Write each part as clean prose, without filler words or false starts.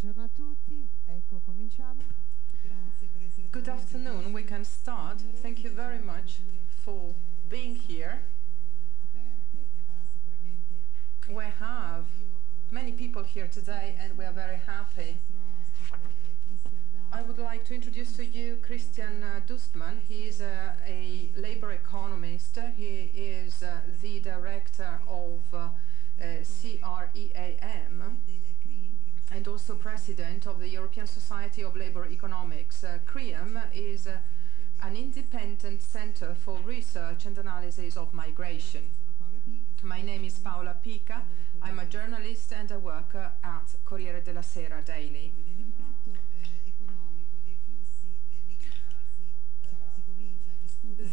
Buongiorno a tutti, ecco cominciamo. Good afternoon, we can start. Thank you very much for being here. We have many people here today and we are very happy. I would like to introduce to you Christian DUSTMANN. He is a labor economist. He is the director of CREAM and also president of the European Society of Labor Economics. CREAM is an independent center for research and analysis of migration. My name is Paola Pica. I'm a journalist and I work at Corriere della Sera daily.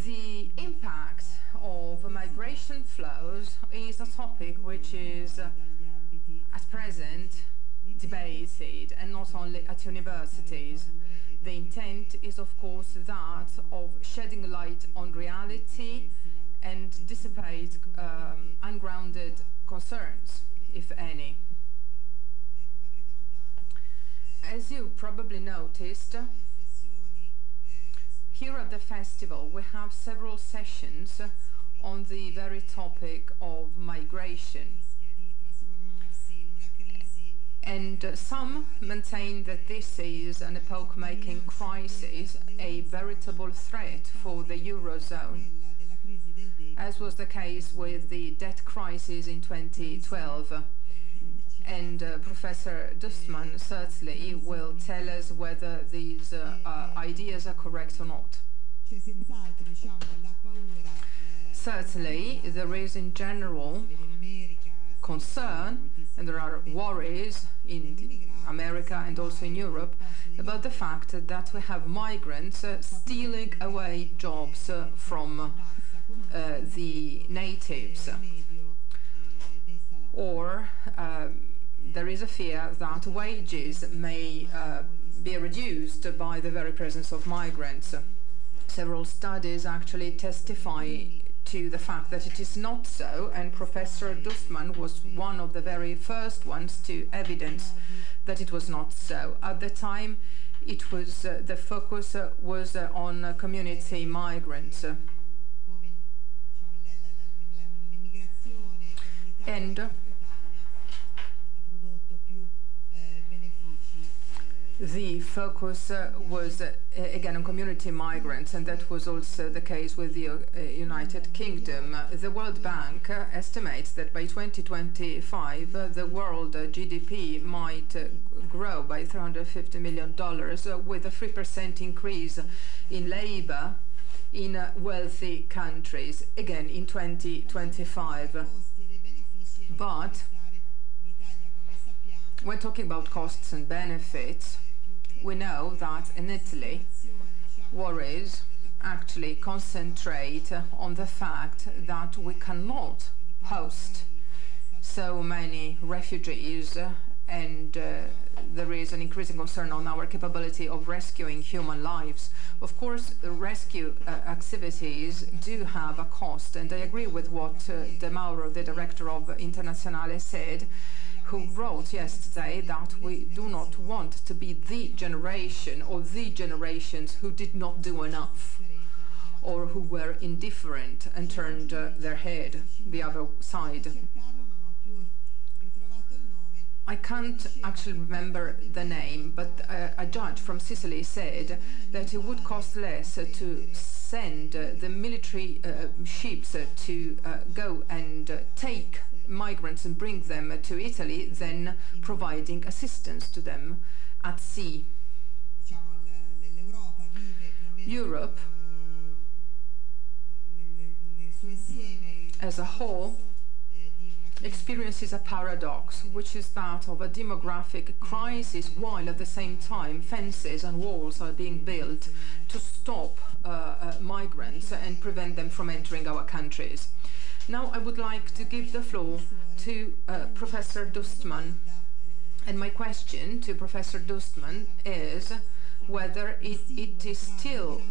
The impact of migration flows is a topic which is at present debated, and not only at universities. The intent is, of course, that of shedding light on reality and dissipate ungrounded concerns, if any. As you probably noticed, here at the festival we have several sessions on the very topic of migration. And some maintain that this is an epoch-making crisis, a veritable threat for the Eurozone, as was the case with the debt crisis in 2012. And Professor DUSTMANN certainly will tell us whether these ideas are correct or not. Certainly, there is in general concern, and there are worries in America and also in Europe about the fact that we have migrants stealing away jobs from the natives. Or there is a fear that wages may be reduced by the very presence of migrants. Several studies actually testify to the fact that it is not so, and Professor DUSTMANN was one of the very first ones to evidence that it was not so. At the time, it was the focus was on community migrants. And the focus was again on community migrants, and that was also the case with the United Kingdom. The World Bank estimates that by 2025 the world GDP might grow by $350 million with a 3% increase in labor in wealthy countries, again in 2025. But when talking about costs and benefits, we know that in Italy, worries actually concentrate on the fact that we cannot host so many refugees, and there is an increasing concern on our capability of rescuing human lives. Of course, rescue activities do have a cost, and I agree with what De Mauro, the director of Internazionale, said, who wrote yesterday that we do not want to be the generation or the generations who did not do enough or who were indifferent and turned their head the other side. I can't actually remember the name, but a judge from Sicily said that it would cost less to send the military ships to go and take migrants and bring them to Italy than providing assistance to them at sea. Europe, as a whole, experiences a paradox, which is that of a demographic crisis, while at the same time fences and walls are being built to stop migrants and prevent them from entering our countries. Now I would like to give the floor to Professor DUSTMANN, and my question to Professor DUSTMANN is whether it is still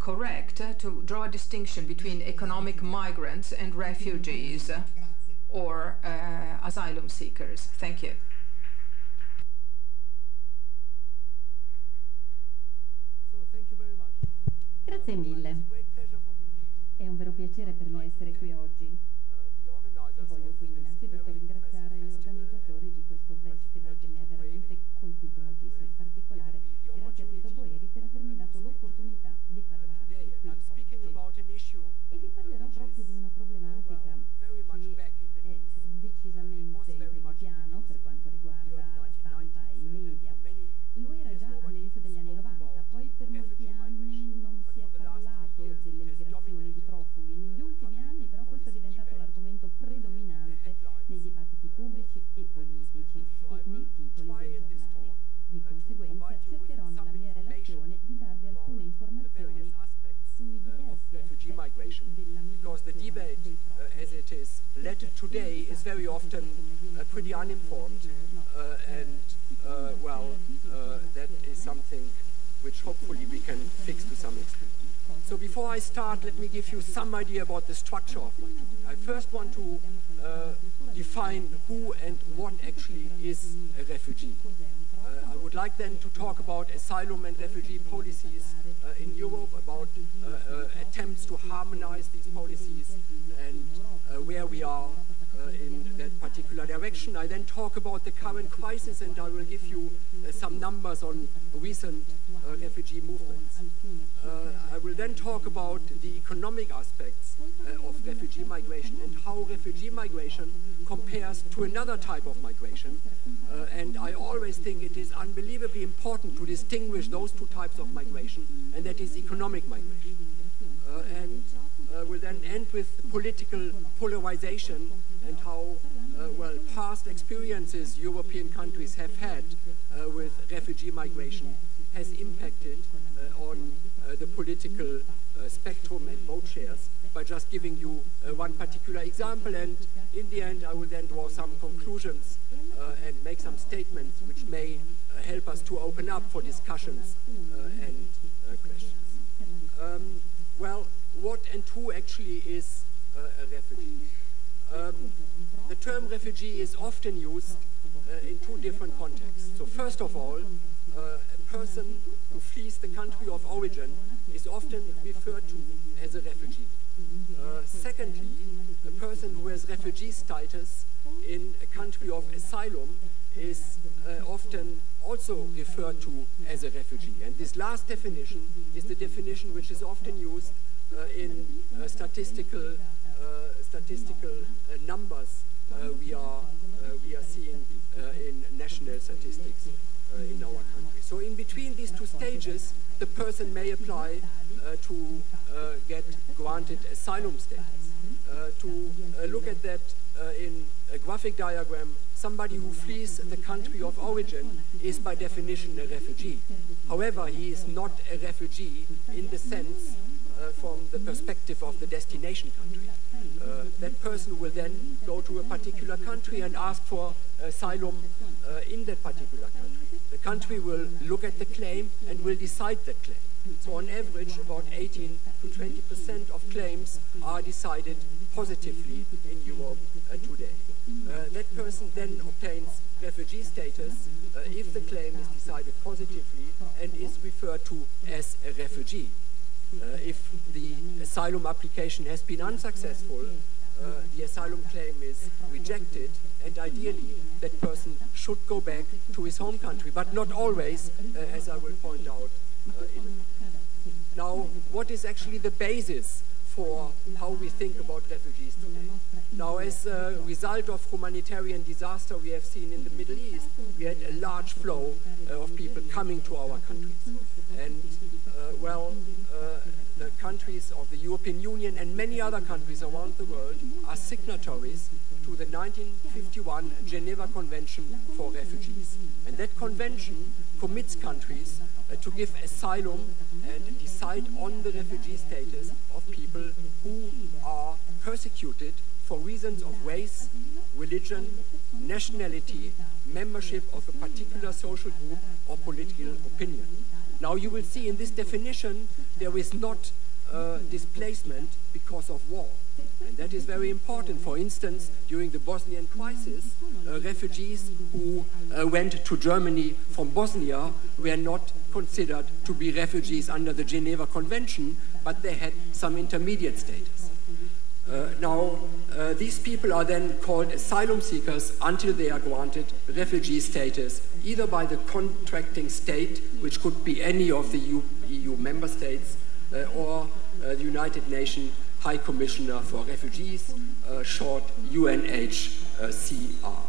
correct to draw a distinction between economic migrants and refugees or asylum seekers. Thank you. Grazie mille. È un vero piacere per me essere qui oggi. E voglio quindi innanzitutto ringraziare gli organizzatori di questo festival che mi ha veramente colpito moltissimo, in particolare grazie a Tito Boeri per avermi dato l'opportunità di parlarvi qui oggi. E vi parlerò proprio di una problematica che è decisamente in primo piano per quanto riguarda la stampa e i media. Lo era già all'inizio degli anni 90, poi per molti anni non si è parlato delle migrazioni di profughi. Negli ultimi anni però questo è diventato l'argomento predominante nei dibattiti pubblici e politici e nei titoli dei giornali. Di conseguenza cercherò nella mia relazione di darvi alcune informazioni sui diversi aspetti della migrazione dei profughi. As it is led today is very often pretty uninformed that is something which hopefully we can fix to some extent. So before I start, let me give you some idea about the structure of my talk. I first want to define who and what actually is a refugee. I would like then to talk about asylum and refugee policies in Europe, about attempts to harmonize these policies and where we are in that particular direction. I then talk about the current crisis, and I will give you some numbers on recent refugee movements. I will then talk about the economic aspects of refugee migration and how refugee migration compares to another type of migration. And I always think it is unbelievably important to distinguish those two types of migration, and that is economic migration. We'll then end with political polarization and how past experiences European countries have had with refugee migration has impacted on the political spectrum and vote shares, by just giving you one particular example. And in the end, I will then draw some conclusions and make some statements which may help us to open up for discussions and questions. What and who actually is a refugee? The term refugee is often used in two different contexts. So first of all, a person who flees the country of origin is often referred to as a refugee. Secondly, a person who has refugee status in a country of asylum is often also referred to as a refugee. And this last definition is the definition which is often used in statistical numbers we are seeing in national statistics in our country. So in between these two stages, the person may apply to get granted asylum status. To look at that in a graphic diagram, somebody who flees the country of origin is by definition a refugee. However, he is not a refugee in the sense from the perspective of the destination country. That person will then go to a particular country and ask for asylum in that particular country. The country will look at the claim and will decide that claim. So on average, about 18 to 20% of claims are decided positively in Europe today. That person then obtains refugee status if the claim is decided positively and is referred to as a refugee. If the asylum application has been unsuccessful, the asylum claim is rejected, and ideally that person should go back to his home country, but not always, as I will point out in a minute. Now, what is actually the basis for how we think about refugees today? Now, as a result of humanitarian disaster we have seen in the Middle East, we had a large flow of people coming to our countries. And the countries of the European Union and many other countries around the world are signatories to the 1951 Geneva Convention for Refugees. And that convention commits countries to give asylum and decide on the refugee status of people who are persecuted for reasons of race, religion, nationality, membership of a particular social group or political opinion. Now you will see in this definition there is not displacement because of war. And that is very important. For instance, during the Bosnian crisis, refugees who went to Germany from Bosnia were not considered to be refugees under the Geneva Convention, but they had some intermediate status. These people are then called asylum seekers until they are granted refugee status, either by the contracting state, which could be any of the EU member states, or the United Nations High Commissioner for Refugees, short UNHCR.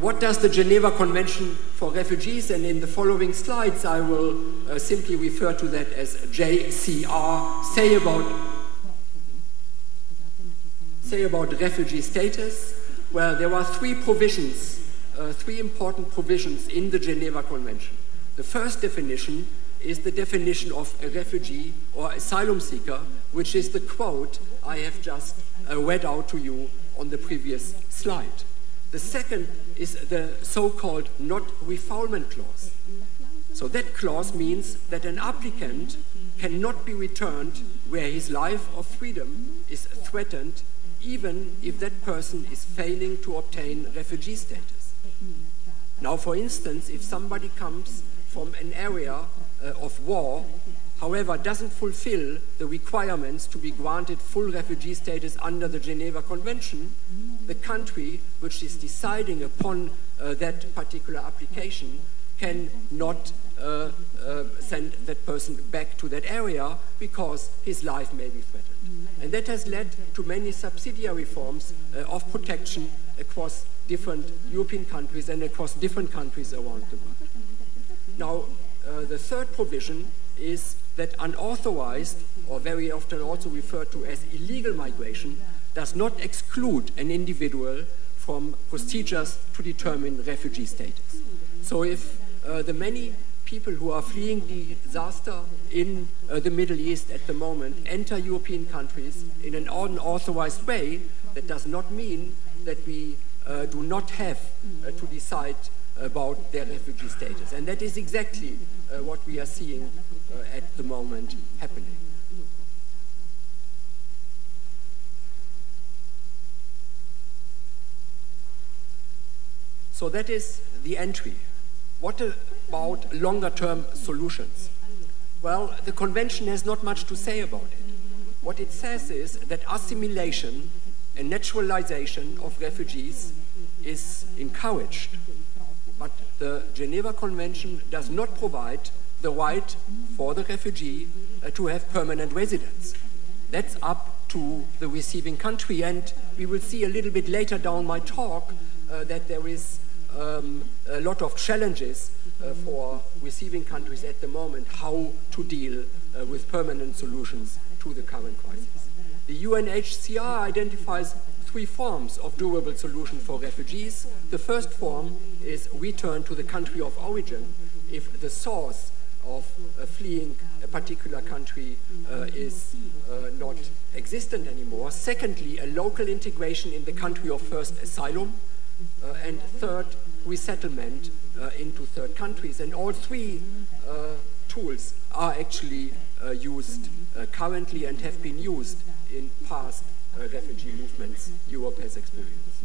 What does the Geneva Convention for Refugees, and in the following slides I will simply refer to that as JCR, say about refugee status? Well, there are three important provisions in the Geneva Convention. The first definition is the definition of a refugee or asylum seeker, which is the quote I have just read out to you on the previous slide. The second is the so-called not refoulement clause. So that clause means that an applicant cannot be returned where his life or freedom is threatened, even if that person is failing to obtain refugee status. Now, for instance, if somebody comes from an area of war, however, doesn't fulfill the requirements to be granted full refugee status under the Geneva Convention, the country which is deciding upon that particular application cannot send that person back to that area because his life may be threatened. And that has led to many subsidiary forms of protection across different European countries and across different countries around the world. Now, the third provision is that unauthorized, or very often also referred to as illegal migration, does not exclude an individual from procedures to determine refugee status. So if the many people who are fleeing the disaster in the Middle East at the moment enter European countries in an unauthorized way, that does not mean that we do not have to decide about their refugee status. And that is exactly what we are seeing at the moment happening. So that is the entry. What about longer-term solutions? Well, the Convention has not much to say about it. What it says is that assimilation and naturalization of refugees is encouraged, but the Geneva Convention does not provide the right for the refugee to have permanent residence. That's up to the receiving country, and we will see a little bit later down my talk that there is a lot of challenges for receiving countries at the moment how to deal with permanent solutions to the current crisis. The UNHCR identifies three forms of durable solution for refugees. The first form is return to the country of origin if the source of fleeing a particular country is not existent anymore. Secondly, a local integration in the country of first asylum. And third, resettlement into third countries. And all three tools are actually used currently and have been used in past refugee movements Europe has experienced.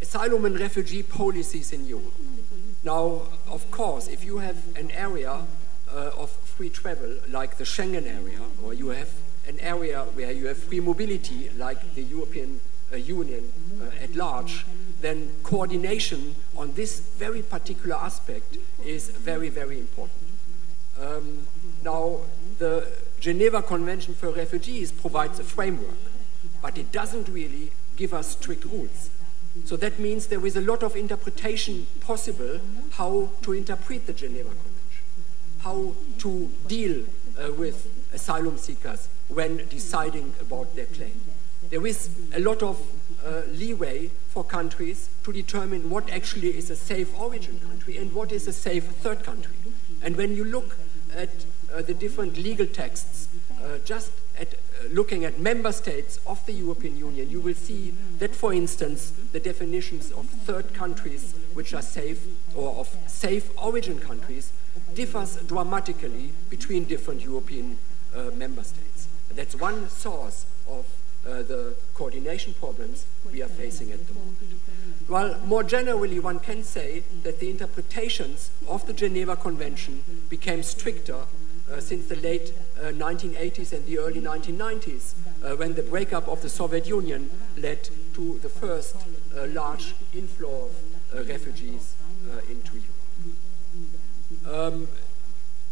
Asylum and refugee policies in Europe. Now, of course, if you have an area of free travel like the Schengen area, or you have an area where you have free mobility like the European Union at large, then coordination on this very particular aspect is very, very important. Now, the Geneva Convention for Refugees provides a framework, but it doesn't really give us strict rules. So that means there is a lot of interpretation possible how to interpret the Geneva Convention, how to deal with asylum seekers when deciding about their claim. There is a lot of leeway for countries to determine what actually is a safe origin country and what is a safe third country. And when you look at the different legal texts, just looking at member states of the European Union, you will see that, for instance, the definitions of third countries which are safe, or of safe origin countries, differs dramatically between different European member states. That's one source of the coordination problems we are facing at the moment. Well, more generally, one can say that the interpretations of the Geneva Convention became stricter since the late 1980s and the early 1990s, when the breakup of the Soviet Union led to the first large inflow of refugees into Europe.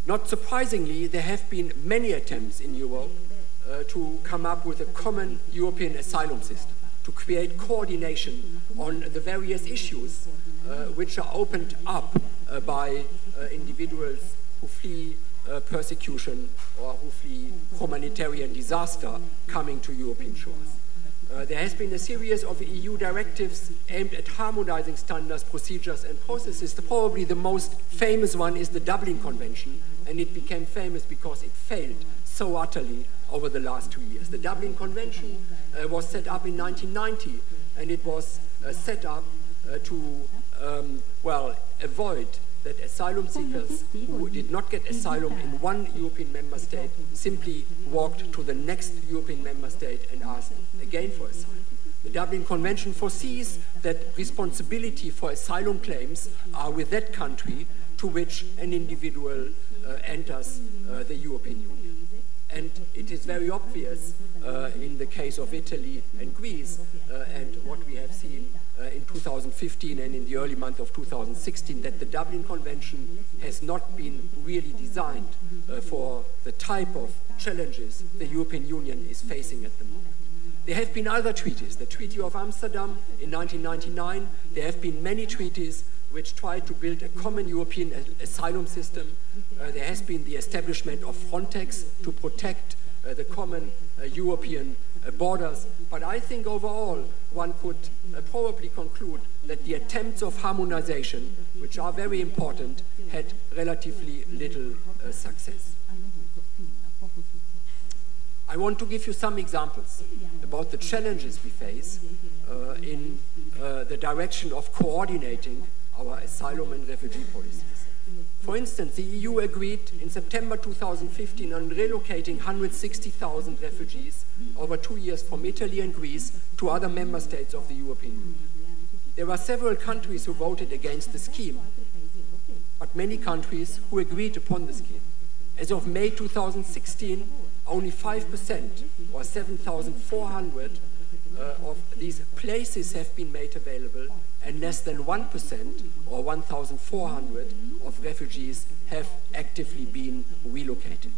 Not surprisingly, there have been many attempts in Europe to come up with a common European asylum system, to create coordination on the various issues which are opened up by individuals who flee persecution or who flee humanitarian disaster coming to European shores. There has been a series of EU directives aimed at harmonizing standards, procedures, and processes. Probably the most famous one is the Dublin Convention, and it became famous because it failed so utterly over the last 2 years. The Dublin Convention was set up in 1990, and it was set up to, avoid that asylum seekers who did not get asylum in one European member state simply walked to the next European member state and asked again for asylum. The Dublin Convention foresees that responsibility for asylum claims are with that country to which an individual enters the European Union. And it is very obvious in the case of Italy and Greece and what we have seen in 2015 and in the early month of 2016 that the Dublin Convention has not been really designed for the type of challenges the European Union is facing at the moment. There have been other treaties, the Treaty of Amsterdam in 1999. There have been many treaties which tried to build a common European asylum system. There has been the establishment of Frontex to protect the common European borders. But I think overall one could probably conclude that the attempts of harmonization, which are very important, had relatively little success. I want to give you some examples about the challenges we face in the direction of coordinating our asylum and refugee policies. For instance, the EU agreed in September 2015 on relocating 160,000 refugees over 2 years from Italy and Greece to other member states of the European Union. There were several countries who voted against the scheme, but many countries who agreed upon the scheme. As of May 2016, only 5%, or 7,400, of these places have been made available, and less than 1%, or 1,400, of refugees have actively been relocated.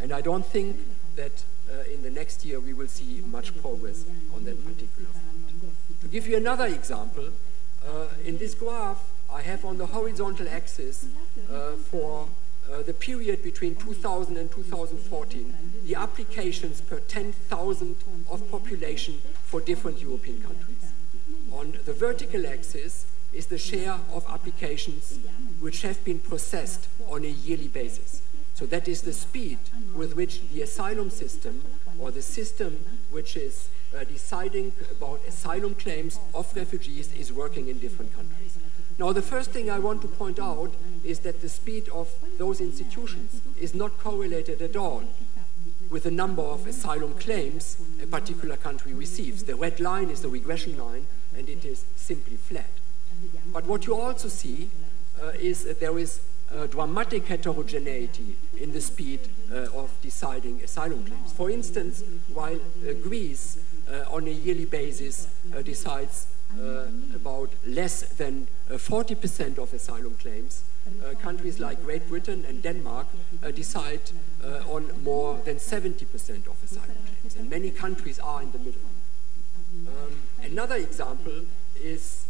And I don't think that in the next year we will see much progress on that particular front. To give you another example, in this graph I have on the horizontal axis for the period between 2000 and 2014, the applications per 10,000 of population for different European countries. On the vertical axis is the share of applications which have been processed on a yearly basis. So that is the speed with which the asylum system, or the system which is deciding about asylum claims of refugees, is working in different countries. Now, the first thing I want to point out is that the speed of those institutions is not correlated at all with the number of asylum claims a particular country receives. The red line is the regression line, and it is simply flat. But what you also see is that there is dramatic heterogeneity in the speed of deciding asylum claims. For instance, while Greece on a yearly basis decides about less than 40% of asylum claims, countries like Great Britain and Denmark decide on more than 70% of asylum claims, and many countries are in the middle. Another example is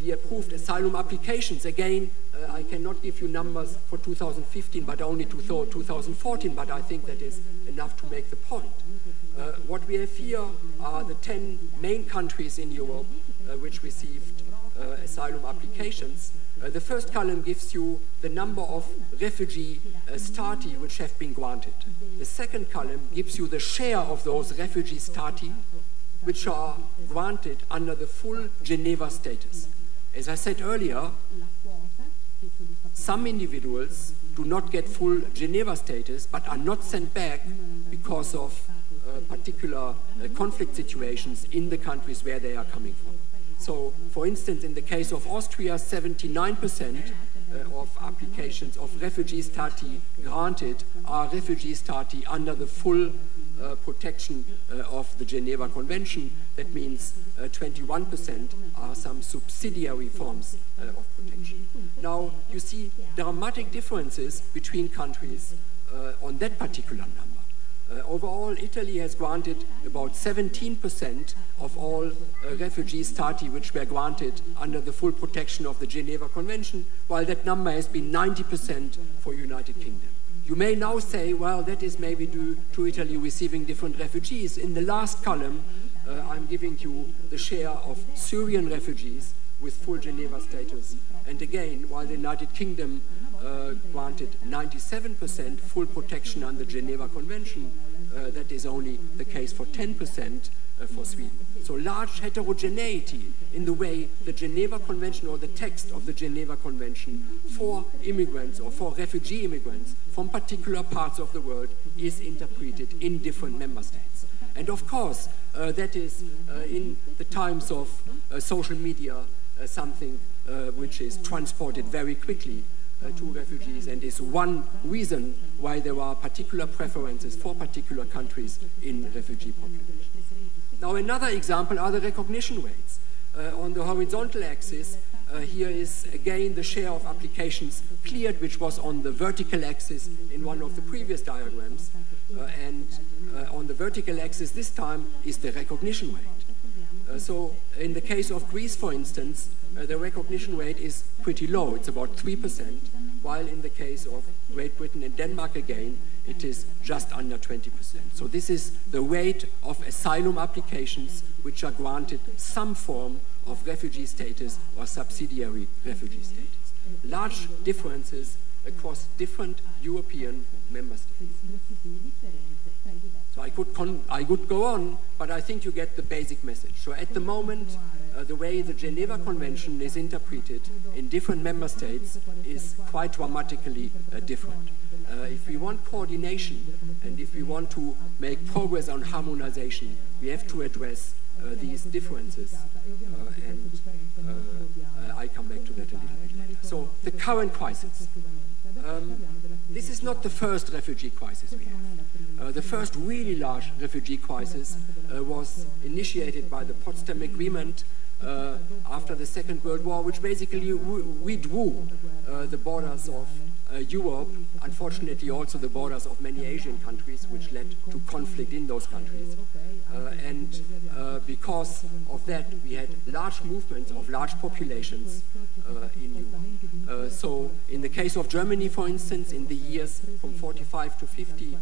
the approved asylum applications. Again, I cannot give you numbers for 2015, but only to 2014, but I think that is enough to make the point. What we have here are the 10 main countries in Europe which received asylum applications. The first column gives you the number of refugee stati which have been granted. The second column gives you the share of those refugee stati which are granted under the full Geneva status. As I said earlier, some individuals do not get full Geneva status but are not sent back because of particular conflict situations in the countries where they are coming from. So, for instance, in the case of Austria, 79% of applications of refugee status granted are refugee status under the full protection of the Geneva Convention. That means 21% are some subsidiary forms of protection. Now, you see dramatic differences between countries on that particular number. Overall, Italy has granted about 17% of all refugee status which were granted under the full protection of the Geneva Convention, while that number has been 90% for United Kingdom. You may now say, well, that is maybe due to Italy receiving different refugees. In the last column, I'm giving you the share of Syrian refugees with full Geneva status. And again, while the United Kingdom granted 97% full protection under the Geneva Convention, that is only the case for 10% for Sweden. So large heterogeneity in the way the Geneva Convention or the text of the Geneva Convention for immigrants or for refugee immigrants from particular parts of the world is interpreted in different member states. And of course, that is in the times of social media something which is transported very quickly to refugees, and is one reason why there are particular preferences for particular countries in refugee populations. Now, another example are the recognition rates. On the horizontal axis, here is again the share of applications cleared, which was on the vertical axis in one of the previous diagrams. And on the vertical axis this time is the recognition rate. So in the case of Greece, for instance, the recognition rate is pretty low. It's about 3%, while in the case of Great Britain and Denmark again, it is just under 20%. So this is the rate of asylum applications which are granted some form of refugee status or subsidiary refugee status. Large differences across different European member states. So I could go on, but I think you get the basic message. So at the moment, the way the Geneva Convention is interpreted in different member states is quite dramatically different. If we want coordination and if we want to make progress on harmonization, we have to address these differences. I come back to that a little bit later. So the current crisis. This is not the first refugee crisis we have. The first really large refugee crisis was initiated by the Potsdam Agreement after the Second World War, which basically withdrew the borders of Europe, unfortunately also the borders of many Asian countries, which led to conflict in those countries. And because of that, we had large movements of large populations in Europe. So in the case of Germany, for instance, in the years from 45 to 50,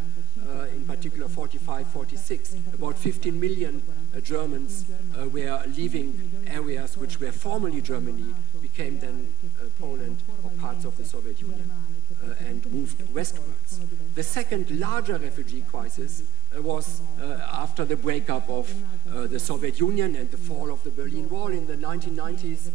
in particular 45, 46, about 15 million Germans were leaving areas which were formerly Germany, became then Poland or parts of the Soviet Union, and moved westwards. The second larger refugee crisis was after the breakup of the Soviet Union and the fall of the Berlin Wall in the 1990s.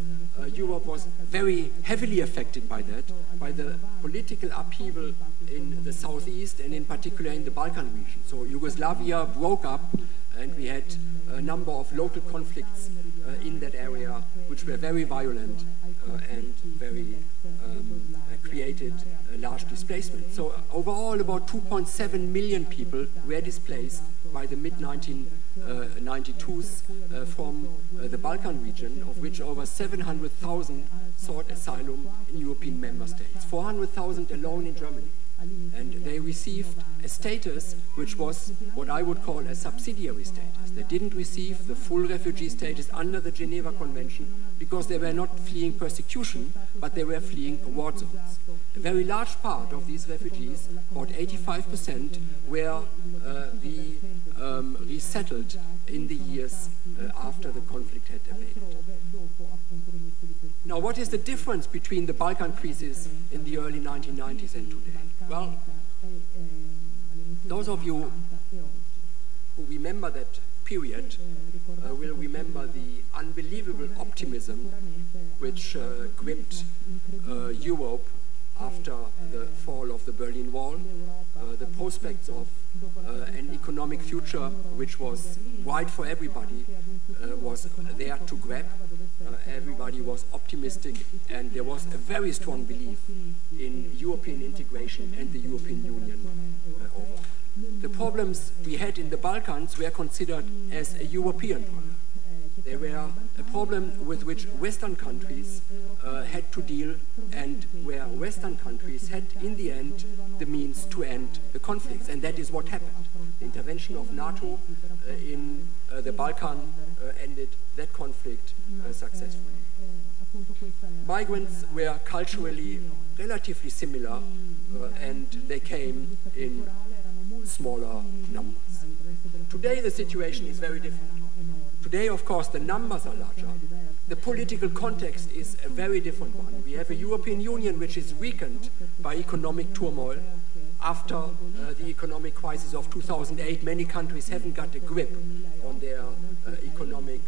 Europe was very heavily affected by that, by the political upheaval in the southeast and in particular in the Balkan region. So Yugoslavia broke up and we had a number of local conflicts in that area which were very violent and very created large displacement. So overall about 2.7 million people were displaced by the mid-1992s from the Balkan region, of which over 700,000 sought asylum in European member states, 400,000 alone in Germany. And they received a status which was what I would call a subsidiary status. They didn't receive the full refugee status under the Geneva Convention because they were not fleeing persecution, but they were fleeing war zones. A very large part of these refugees, about 85%, were resettled in the years after the conflict had abated. Now, what is the difference between the Balkan crisis in the early 1990s and today? Well, those of you who remember that period will remember the unbelievable optimism which gripped Europe after the fall of the Berlin Wall. The prospects of an economic future which was wide for everybody was there to grab. Everybody was optimistic, and there was a very strong belief in European integration and the European Union overall. The problems we had in the Balkans were considered as a European problem. They were a problem with which Western countries had to deal, and where Western countries had, in the end, the means to end the conflicts. And that is what happened. The intervention of NATO in the Balkan ended that conflict successfully. Migrants were culturally relatively similar, and they came in smaller numbers. Today the situation is very different. Today, of course, the numbers are larger. The political context is a very different one. We have a European Union which is weakened by economic turmoil. After the economic crisis of 2008, many countries haven't got a grip on their economic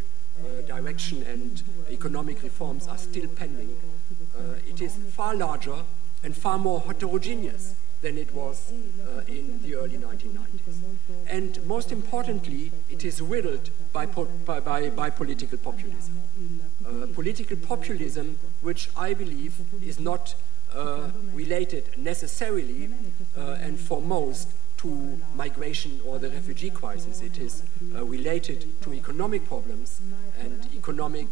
direction, and economic reforms are still pending. It is far larger and far more heterogeneous than it was in the early 1990s. And most importantly, it is riddled by political populism. Political populism, which I believe is not related necessarily and foremost to migration or the refugee crisis. It is related to economic problems and economic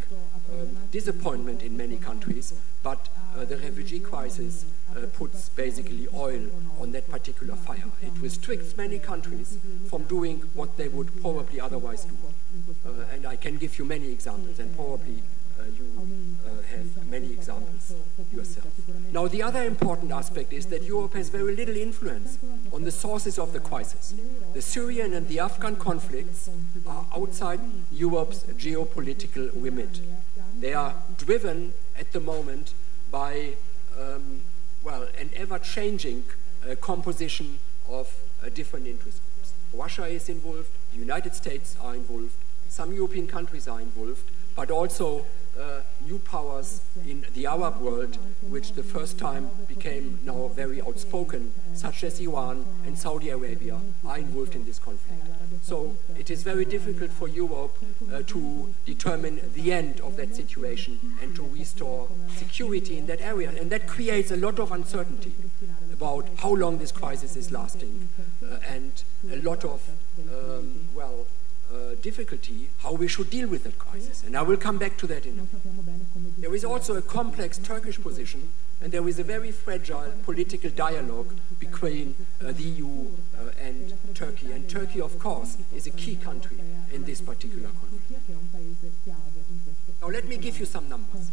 disappointment in many countries, but the refugee crisis puts basically oil on that particular fire. It restricts many countries from doing what they would probably otherwise do. And I can give you many examples, and probably you have many examples yourself. Now, the other important aspect is that Europe has very little influence on the sources of the crisis. The Syrian and the Afghan conflicts are outside Europe's geopolitical remit. They are driven at the moment by an ever-changing composition of different interest groups. Russia is involved, the United States are involved, some European countries are involved, but also new powers in the Arab world, which the first time became now very outspoken, such as Iran and Saudi Arabia, are involved in this conflict. So it is very difficult for Europe to determine the end of that situation and to restore security in that area. And that creates a lot of uncertainty about how long this crisis is lasting and a lot of, difficulty how we should deal with that crisis. And I will come back to that in a minute. There is also a complex Turkish position, and there is a very fragile political dialogue between the EU and Turkey. And Turkey, of course, is a key country in this particular conflict. Now let me give you some numbers.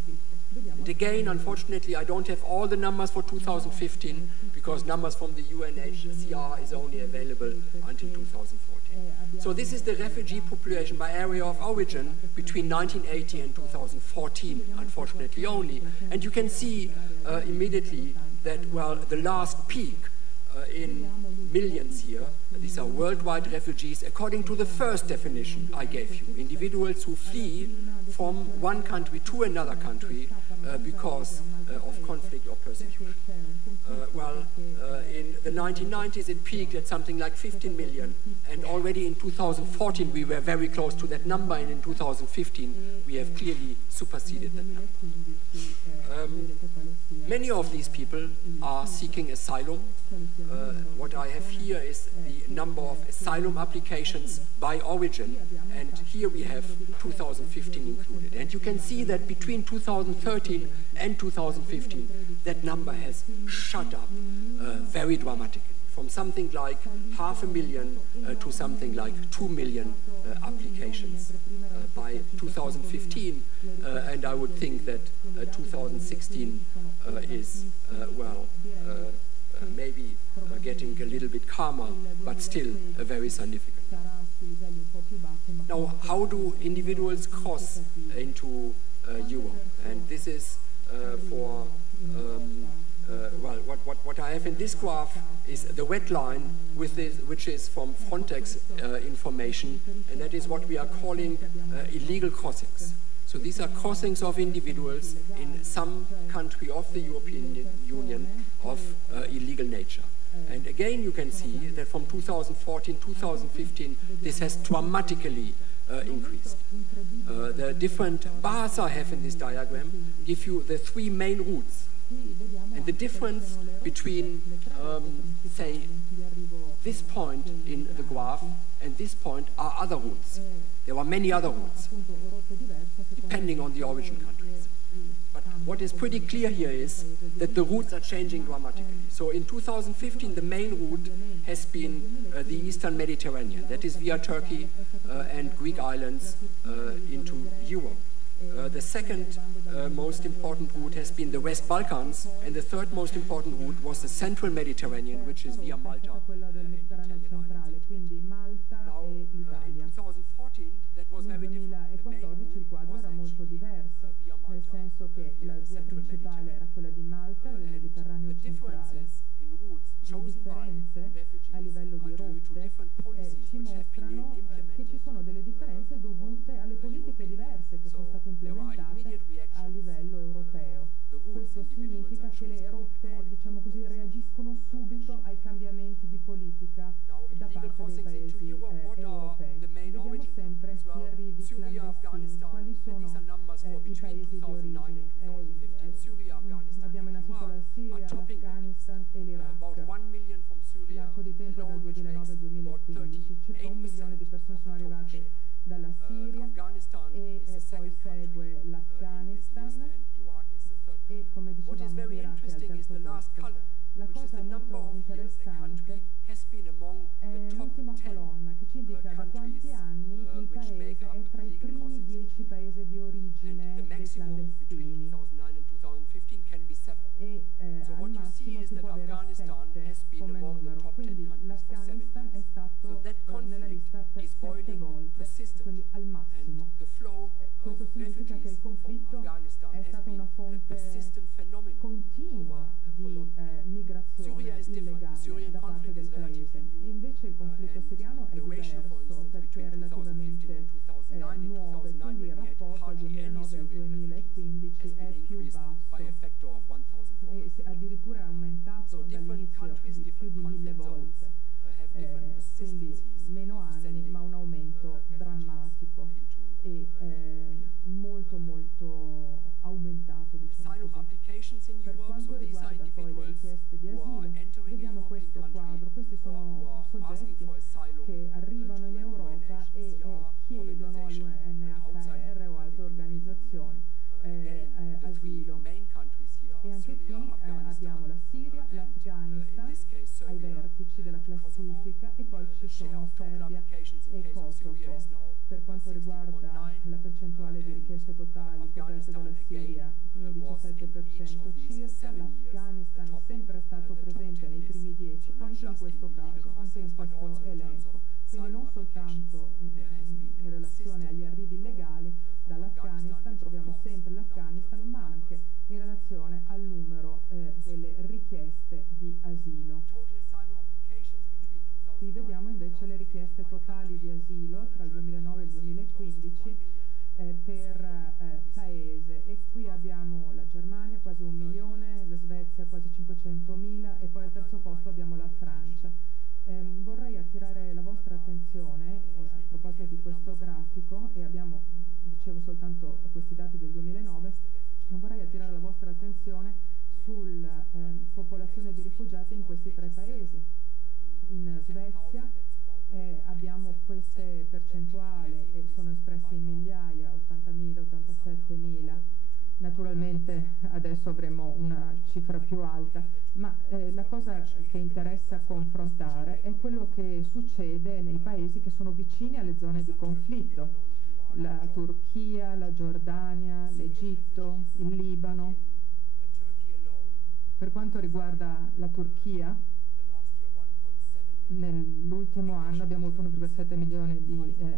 And again, unfortunately, I don't have all the numbers for 2015 because numbers from the UNHCR is only available until 2014. So this is the refugee population by area of origin between 1980 and 2014, unfortunately only. And you can see immediately that, the last peak in millions here, these are worldwide refugees, according to the first definition I gave you, individuals who flee from one country to another country because of conflict or persecution. In the 1990s it peaked at something like 15 million, and already in 2014 we were very close to that number, and in 2015 we have clearly superseded that number. Many of these people are seeking asylum. What I have here is the number of asylum applications by origin, and here we have 2015 included. And you can see that between 2013 and 2015, that number has shot up very dramatically, from something like 500,000 to something like 2 million applications by 2015, and I would think that 2016 is, maybe getting a little bit calmer, but still very significant. Now, how do individuals cross into Europe? And this is for what I have in this graph is the red line, which is from Frontex information, and that is what we are calling illegal crossings. So these are crossings of individuals in some country of the European Union of illegal nature. And again, you can see that from 2014, 2015, this has dramatically increased. The different bars I have in this diagram give you the three main routes. And the difference between, say, this point in the graph and this point are other routes. There are many other routes, depending on the origin countries. But what is pretty clear here is that the routes are changing dramatically. So in 2015, the main route has been the Eastern Mediterranean. That is via Turkey and Greek islands into Europe. The second most important route has been the West Balkans, and the third most important route was the Central Mediterranean, which is via Malta and Italian islands. Now, in 2014, that was very different. Nel 2014 il quadro era molto diverso, nel senso che la via principale era quella di Malta, del Mediterraneo centrale. Le differenze a livello di rotte ci mostrano che ci sono delle differenze dovute alle politiche diverse che sono state implementate a livello europeo. Questo significa che le rotte, diciamo così, reagiscono subito ai cambiamenti di politica da parte dei paesi europei. Vediamo sempre gli arrivi clandestini, quali sono i paesi di origine. Abbiamo innanzitutto la Siria, l'Afghanistan e l'Iraq. L'arco di tempo è dal 2009 al 2015, circa 1 milione di persone sono arrivate dalla Siria e poi segue l'Afghanistan e, come dicevamo, l'Iraq è al terzo posto. La cosa molto interessante è l'ultima colonna che ci indica da quanti anni il paese è tra i primi 10 paesi di origine dei clandestini e al massimo si può avere 7 come numero, quindi l'Afghanistan è stato nella lista per 7 volte, quindi al massimo. Questo significa che il conflitto è stata una fonte continua di migrazione illegale da parte del paese. Invece il conflitto siriano è diverso perché è relativamente nuovo e quindi il rapporto dal 2009 al 2015 è più basso e addirittura è aumentato dall'inizio di più di 1000 volte, quindi meno anni ma un aumento drammatico e molto molto aumentato, diciamo così. Per quanto riguarda poi le richieste di asilo, vediamo questo quadro. Questi sono soggetti che arrivano in Europa e chiedono all'UNHCR o altre organizzazioni asilo. E anche qui abbiamo la Siria, l'Afghanistan ai vertici della classifica e poi ci sono Serbia e Kosovo. Per quanto riguarda la percentuale di richieste totali coperte dalla Siria, il 17% circa, l'Afghanistan è sempre stato presente nei primi 10, anche in questo caso, anche in questo elenco. Quindi non soltanto in relazione agli arrivi illegali dall'Afghanistan, troviamo sempre l'Afghanistan, ma anche in relazione al numero delle richieste di asilo. Qui vediamo invece le richieste totali di asilo tra il 2009 e il 2015 per paese, e qui abbiamo la Germania, quasi 1 milione, la Svezia quasi 500.000 e poi al terzo posto abbiamo la Francia. Vorrei attirare la vostra attenzione a proposito di questo grafico, e abbiamo, dicevo, soltanto questi dati del 2009, vorrei attirare la vostra attenzione sulla popolazione di rifugiati in questi 3 paesi. In Svezia abbiamo queste percentuali e sono espresse in migliaia, 80.000, 87.000. Naturalmente adesso avremo una cifra più alta, ma la cosa che interessa confrontare è quello che succede nei paesi che sono vicini alle zone di conflitto. La Turchia, la Giordania, l'Egitto, il Libano. Per quanto riguarda la Turchia, nell'ultimo anno abbiamo avuto 1,7 milioni di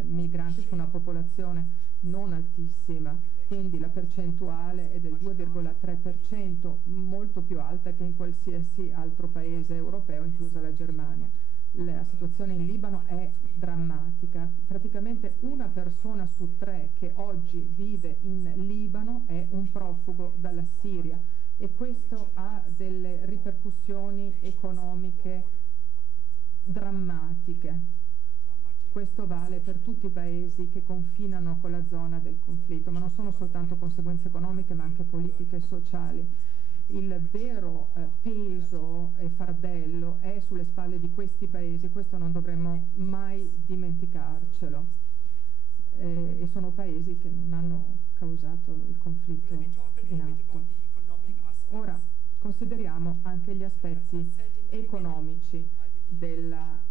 migranti su una popolazione non altissima, quindi la percentuale è del 2,3%, molto più alta che in qualsiasi altro paese europeo, inclusa la Germania. La situazione in Libano è drammatica. Praticamente una persona su 3 che oggi vive in Libano è un profugo dalla Siria, e questo ha delle ripercussioni economiche drammatiche. Questo vale per tutti i paesi che confinano con la zona del conflitto, ma non sono soltanto conseguenze economiche, ma anche politiche e sociali. Il vero peso e fardello è sulle spalle di questi paesi, questo non dovremmo mai dimenticarcelo. E sono paesi che non hanno causato il conflitto in atto. Ora consideriamo anche gli aspetti economici della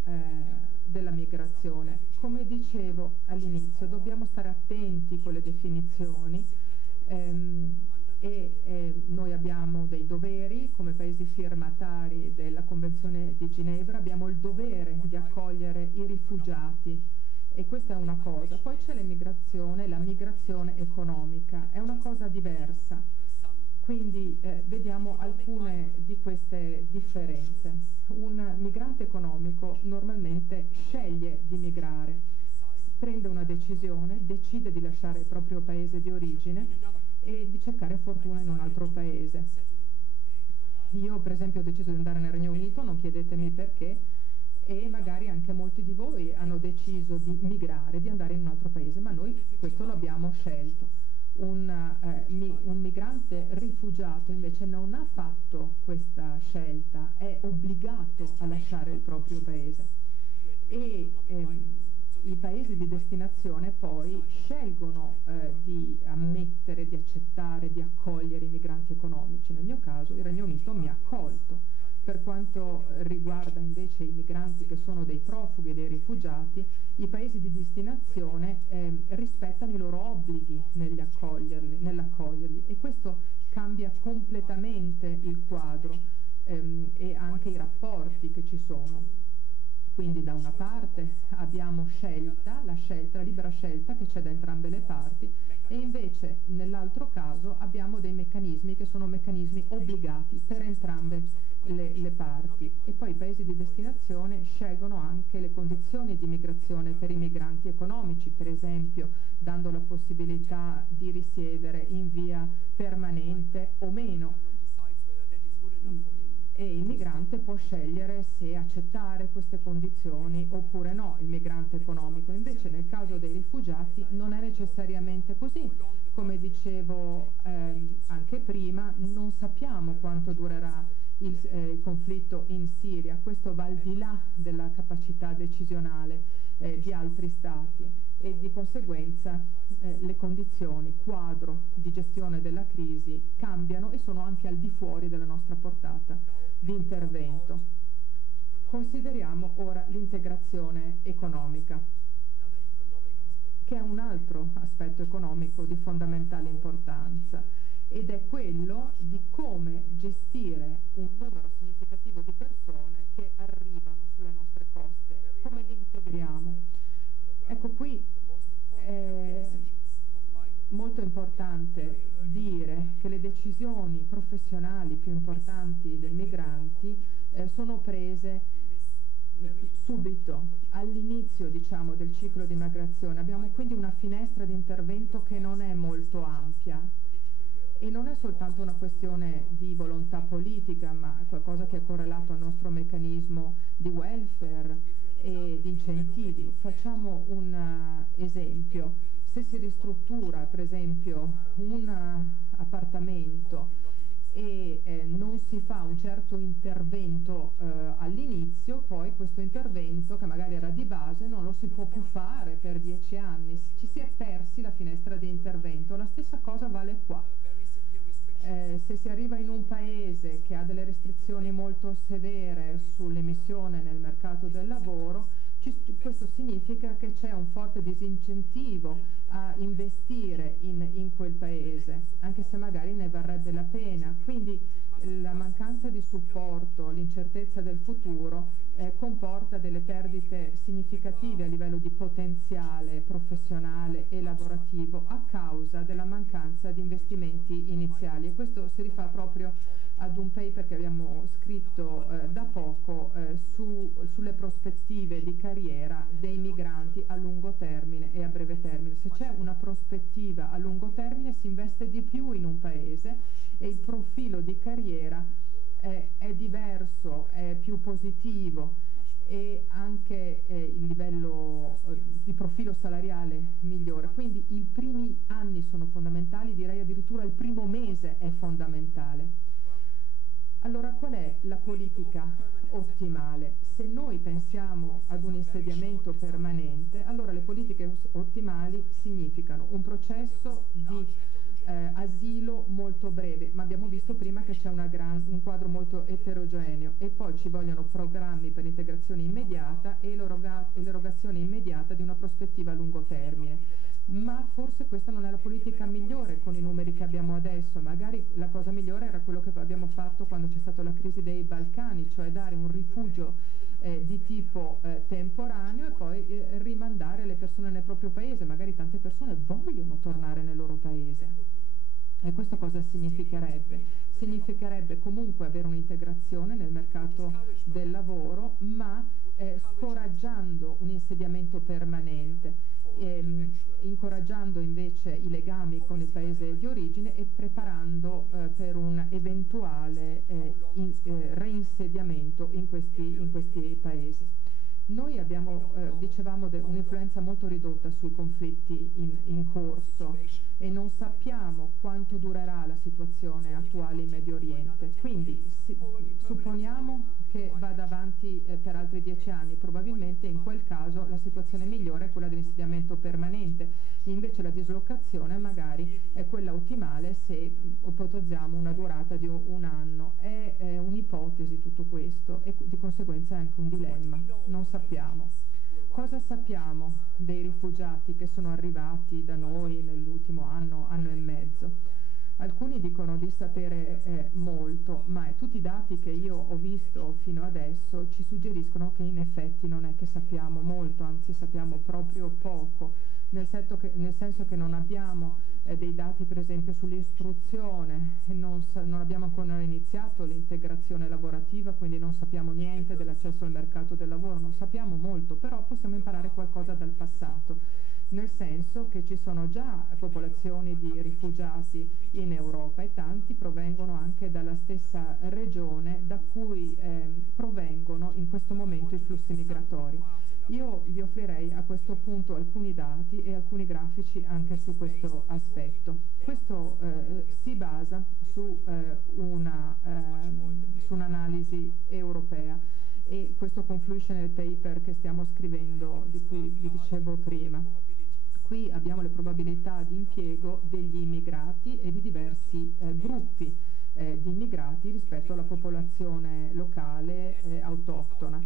migrazione. Come dicevo all'inizio, dobbiamo stare attenti con le definizioni, noi abbiamo dei doveri come paesi firmatari della Convenzione di Ginevra, abbiamo il dovere di accogliere i rifugiati, e questa è una cosa. Poi c'è l'emigrazione, la migrazione economica, è una cosa diversa. Quindi vediamo alcune di queste differenze. Un migrante economico normalmente sceglie di migrare, prende una decisione, decide di lasciare il proprio paese di origine e di cercare fortuna in un altro paese. Io per esempio ho deciso di andare nel Regno Unito, non chiedetemi perché, e magari anche molti di voi hanno deciso di migrare, di andare in un altro paese, ma noi questo lo abbiamo scelto. Un migrante rifugiato invece non ha fatto questa scelta, è obbligato a lasciare il proprio paese, e i paesi di destinazione poi scelgono di ammettere, di accettare, di accogliere i migranti economici. Nel mio caso il Regno Unito mi ha accolto. Per quanto riguarda invece i migranti che sono dei profughi e dei rifugiati, i paesi di destinazione rispettano i loro obblighi nell'accoglierli, e questo cambia completamente il quadro e anche i rapporti che ci sono. Quindi da una parte abbiamo la libera scelta che c'è da entrambe le parti, e invece nell'altro caso abbiamo dei meccanismi che sono meccanismi obbligati per entrambe le parti. E poi i paesi di destinazione scelgono anche le condizioni di migrazione per i migranti economici, per esempio dando la possibilità di risiedere in via permanente o meno. E il migrante può scegliere se accettare queste condizioni oppure no, il migrante economico. Invece nel caso dei rifugiati non è necessariamente così. Come dicevo anche prima, non sappiamo quanto durerà il conflitto in Siria. Questo va al di là della capacità decisionale di altri stati, e di conseguenza le condizioni, quadro di gestione della crisi cambiano e sono anche al di fuori della nostra portata di intervento. Consideriamo ora l'integrazione economica, che è un altro aspetto economico di fondamentale importanza, ed è quello di come gestire un numero significativo di persone che arrivano sulle nostre coste, come li integriamo. Ecco, qui è molto importante dire che le decisioni professionali più importanti dei migranti sono prese subito, all'inizio diciamo del ciclo di migrazione. Abbiamo quindi una finestra di intervento che non è molto ampia, e non è soltanto una questione di volontà politica, ma è qualcosa che è correlato al nostro meccanismo di welfare e di incentivi. Facciamo un esempio: se si ristruttura per esempio un appartamento e non si fa un certo intervento all'inizio, poi questo intervento, che magari era di base, non lo si può più fare per 10 anni, ci si è persi la finestra di intervento. La stessa cosa vale qua. Se si arriva in un paese che ha delle restrizioni molto severe sull'emissione nel mercato del lavoro, questo significa che c'è un forte disincentivo a investire in quel paese, anche se magari ne varrebbe la pena. Quindi la mancanza mancanza di supporto, l'incertezza del futuro comporta delle perdite significative a livello di potenziale professionale e lavorativo a causa della mancanza di investimenti iniziali, e questo si rifà proprio ad un paper che abbiamo scritto da poco sulle prospettive di carriera dei migranti a lungo termine e a breve termine. Se c'è una prospettiva a lungo termine si investe di più in un paese e il profilo di carriera è diverso, è più positivo, e anche il livello di profilo salariale migliora. Quindi i primi anni sono fondamentali, direi addirittura il primo mese è fondamentale. Allora, qual è la politica ottimale? Se noi pensiamo ad un insediamento permanente, allora le politiche ottimali significano un processo di asilo molto breve, ma abbiamo visto prima che c'è un quadro molto eterogeneo, e poi ci vogliono programmi per l'integrazione immediata e l'erogazione immediata di una prospettiva a lungo termine. Ma forse questa non è la politica migliore con i numeri che abbiamo adesso. Magari la cosa migliore era quello che abbiamo fatto quando c'è stata la crisi dei Balcani, cioè dare un rifugio di tipo temporaneo e poi rimandare le persone nel proprio paese. Magari tante persone vogliono tornare nel loro paese. E questo cosa significherebbe? Significherebbe comunque avere un'integrazione nel mercato del lavoro, ma scoraggiando un insediamento permanente, incoraggiando invece i legami con il paese di origine e preparando per un eventuale reinsediamento in questi paesi. Noi abbiamo, dicevamo, un'influenza molto ridotta sui conflitti in corso e non sappiamo quanto durerà la situazione attuale in Medio Oriente. Quindi supponiamo che vada avanti per altri 10 anni, probabilmente in quel caso la situazione migliore è quella dell'insediamento permanente, invece la dislocazione magari è quella ottimale se ipotizziamo una durata di un anno. È un'ipotesi tutto questo e di conseguenza è anche un dilemma, non sappiamo. Cosa sappiamo dei rifugiati che sono arrivati da noi nell'ultimo anno, anno e mezzo? Alcuni dicono di sapere molto, ma tutti i dati che io ho visto fino adesso ci suggeriscono che in effetti non è che sappiamo molto, anzi sappiamo proprio poco, nel senso che non abbiamo dei dati per esempio sull'istruzione, non abbiamo ancora iniziato l'integrazione lavorativa, quindi non sappiamo niente dell'accesso al mercato del lavoro, non sappiamo molto, però possiamo imparare qualcosa dal passato. Nel senso che ci sono già popolazioni di rifugiati in Europa e tanti provengono anche dalla stessa regione da cui provengono in questo momento i flussi migratori. Io vi offrirei a questo punto alcuni dati e alcuni grafici anche su questo aspetto. Questo si basa su un'analisi europea e questo confluisce nel paper che stiamo scrivendo, di cui vi dicevo prima. Qui abbiamo le probabilità di impiego degli immigrati e di diversi gruppi di immigrati rispetto alla popolazione locale autoctona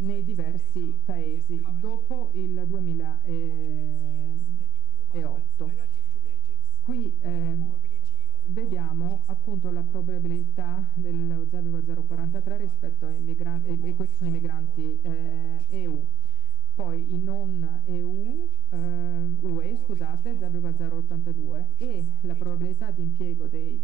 nei diversi paesi dopo il 2008. Qui vediamo appunto la probabilità dello 0,043 rispetto ai migranti, e questi sono i migranti EU. Poi i non UE, scusate, 0,082, e la probabilità di impiego dei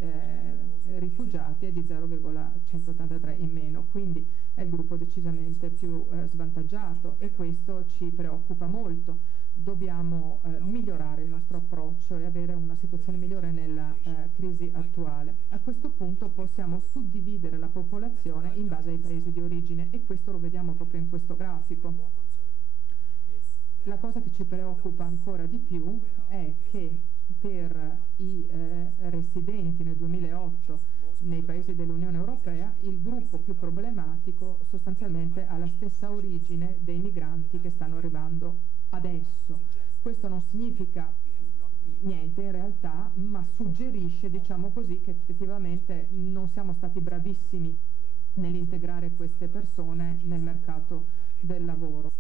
rifugiati è di 0,183 in meno, quindi è il gruppo decisamente più svantaggiato e questo ci preoccupa molto. Dobbiamo migliorare il nostro approccio e avere una situazione migliore nella crisi attuale. A questo punto possiamo suddividere la popolazione in base ai paesi di origine e questo lo vediamo proprio in questo grafico. La cosa che ci preoccupa ancora di più è che per i residenti nel 2008 nei paesi dell'Unione Europea il gruppo più problematico sostanzialmente ha la stessa origine dei migranti che stanno arrivando adesso. Questo non significa niente in realtà, ma suggerisce, diciamo così, che effettivamente non siamo stati bravissimi nell'integrare queste persone nel mercato del lavoro.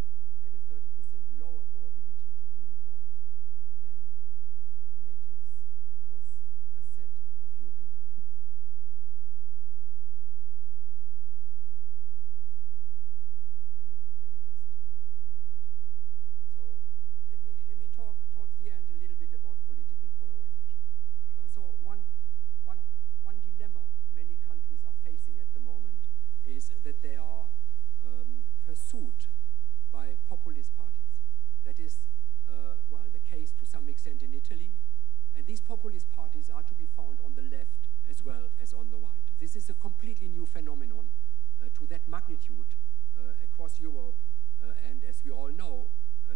pursued by populist parties. That is, well, the case to some extent in Italy, and these populist parties are to be found on the left as well as on the right. This is a completely new phenomenon to that magnitude across Europe, and as we all know,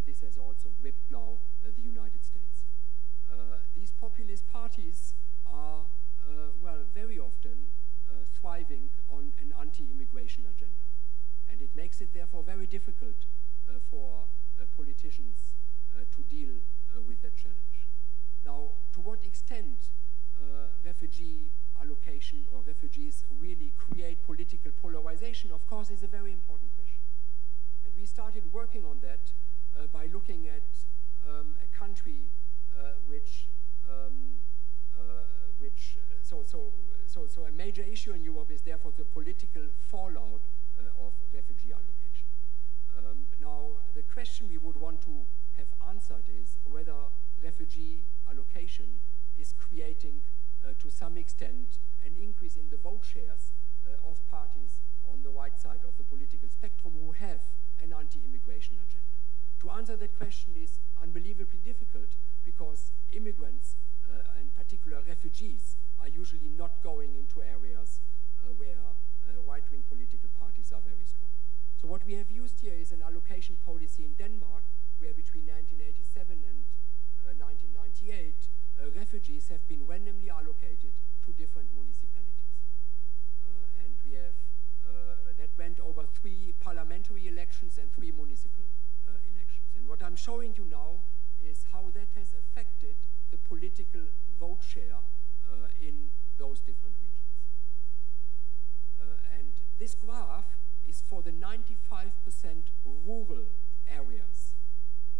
this has also gripped now the United States. These populist parties are, well, very often thriving on an anti-immigration agenda. And it makes it therefore very difficult for politicians to deal with that challenge. Now, to what extent refugee allocation or refugees really create political polarization, of course, is a very important question. And we started working on that by looking at a country so a major issue in Europe is therefore the political fallout of refugee allocation. Now, the question we would want to have answered is whether refugee allocation is creating, to some extent, an increase in the vote shares of parties on the right side of the political spectrum who have an anti-immigration agenda. To answer that question is unbelievably difficult because immigrants, in particular refugees, are usually not going into areas where right-wing political parties are very strong. So what we have used here is an allocation policy in Denmark, where between 1987 and 1998, refugees have been randomly allocated to different municipalities. And we have, that went over 3 parliamentary elections and 3 municipal elections. And what I'm showing you now is how that has affected the political vote share in those different regions. And this graph is for the 95% rural areas.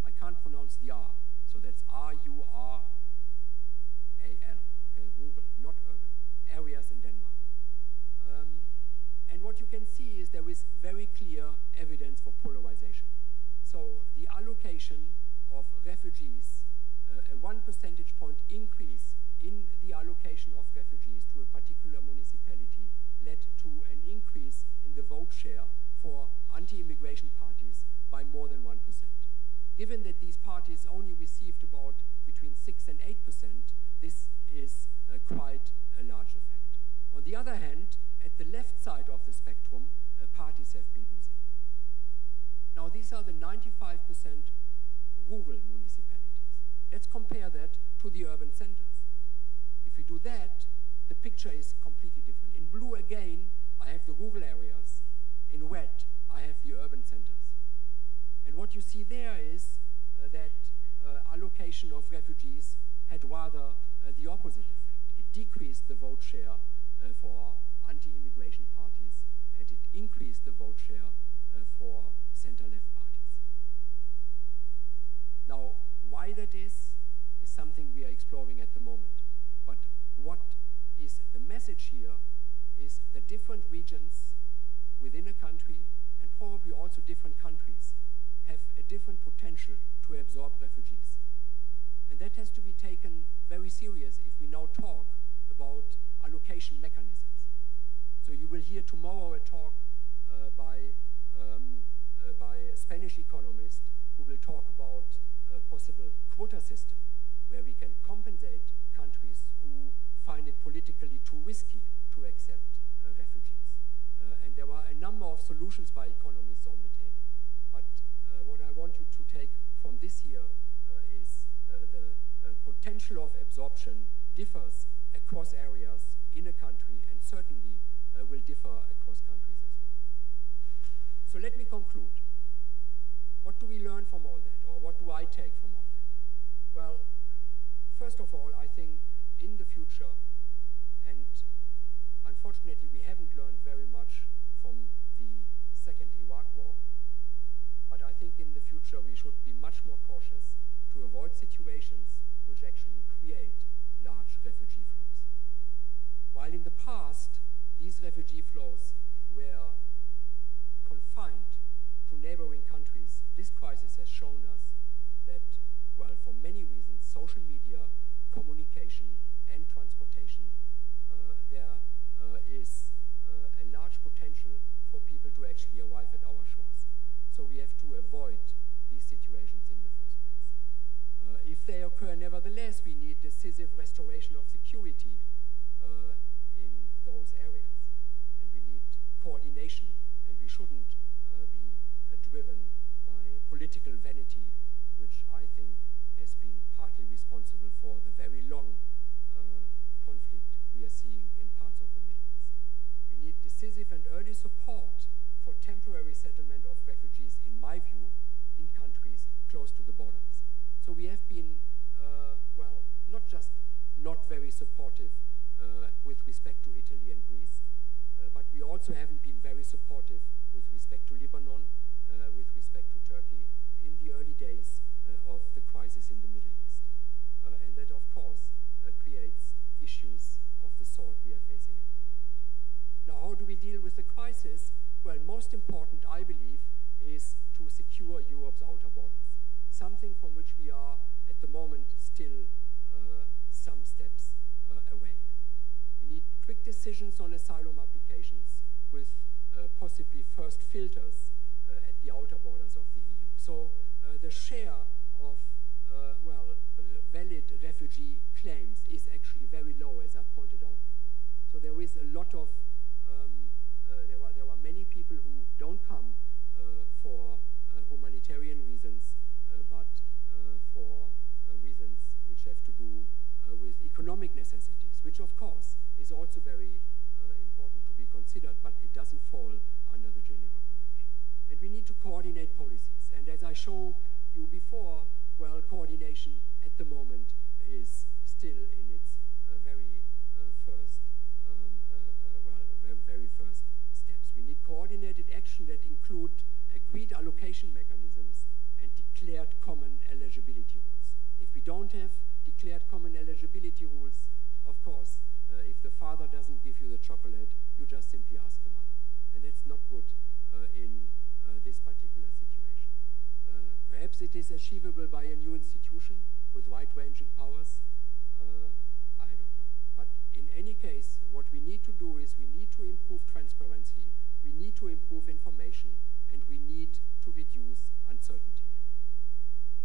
I can't pronounce the R, so that's R-U-R-A-L, okay, rural, not urban, areas in Denmark. And what you can see is there is very clear evidence for polarization. So the allocation of refugees, a 1 percentage point increase in the allocation of refugees to a particular municipality led to an increase in the vote share for anti-immigration parties by more than 1%. Given that these parties only received about between 6 and 8%, this is quite a large effect. On the other hand, at the left side of the spectrum, parties have been losing. Now, these are the 95% rural municipalities. Let's compare that to the urban centers. If we do that, the picture is completely different. In blue, again, I have the rural areas. In red, I have the urban centers. And what you see there is that allocation of refugees had rather the opposite effect. It decreased the vote share for anti-immigration parties, and it increased the vote share for center-left parties. Now, why that is something we are exploring at the moment. But what is the message here is that different regions within a country, and probably also different countries, have a different potential to absorb refugees. And that has to be taken very serious if we now talk about allocation mechanisms. So you will hear tomorrow a talk by a Spanish economist who will talk about a possible quota system where we can compensate countries who find it politically too risky to accept refugees. And there are a number of solutions by economists on the table. But what I want you to take from this here is the potential of absorption differs across areas in a country and certainly will differ across countries as well. So let me conclude. What do we learn from all that, or what do I take from all that? Well, first of all, I think in the future, and unfortunately we haven't learned very much from the second Iraq war, but I think in the future we should be much more cautious to avoid situations which actually create large refugee flows. While in the past, these refugee flows were confined to neighboring countries, this crisis has shown us that, well, for many reasons, social media, communication, and transportation, there is a large potential for people to actually arrive at our shores. So we have to avoid these situations in the first place. If they occur nevertheless, we need decisive restoration of security in those areas. And we need coordination, and we shouldn't be driven by political vanity, which I think has been partly responsible for the very long conflict we are seeing in parts of the Middle East. We need decisive and early support for temporary settlement of refugees, in my view, in countries close to the borders. So we have been, well, not just not very supportive with respect to Italy and Greece, but we also haven't been very supportive with respect to Lebanon, with respect to Turkey in the early days of the crisis in the Middle East. And that, of course, creates issues of the sort we are facing at the moment. Now, how do we deal with the crisis? Well, most important, I believe, is to secure Europe's outer borders, something from which we are, at the moment, still some steps away. We need quick decisions on asylum applications with possibly first filters at the outer borders of the EU. So the share of valid refugee claims is actually very low, as I pointed out before. So there is a lot of, there are many people who don't come for humanitarian reasons, but for reasons which have to do with economic necessities, which of course is also very important to be considered, but it doesn't fall under the Geneva Convention. And we need to coordinate policies. And as I showed you before, well, coordination at the moment is still in its very first steps. We need coordinated action that include agreed allocation mechanisms and declared common eligibility rules. If we don't have declared common eligibility rules, of course, if the father doesn't give you the chocolate, you just simply ask the mother. And that's not good in this particular situation. Perhaps it is achievable by a new institution with wide-ranging powers. I don't know. But in any case, what we need to do is we need to improve transparency, we need to improve information, and we need to reduce uncertainty.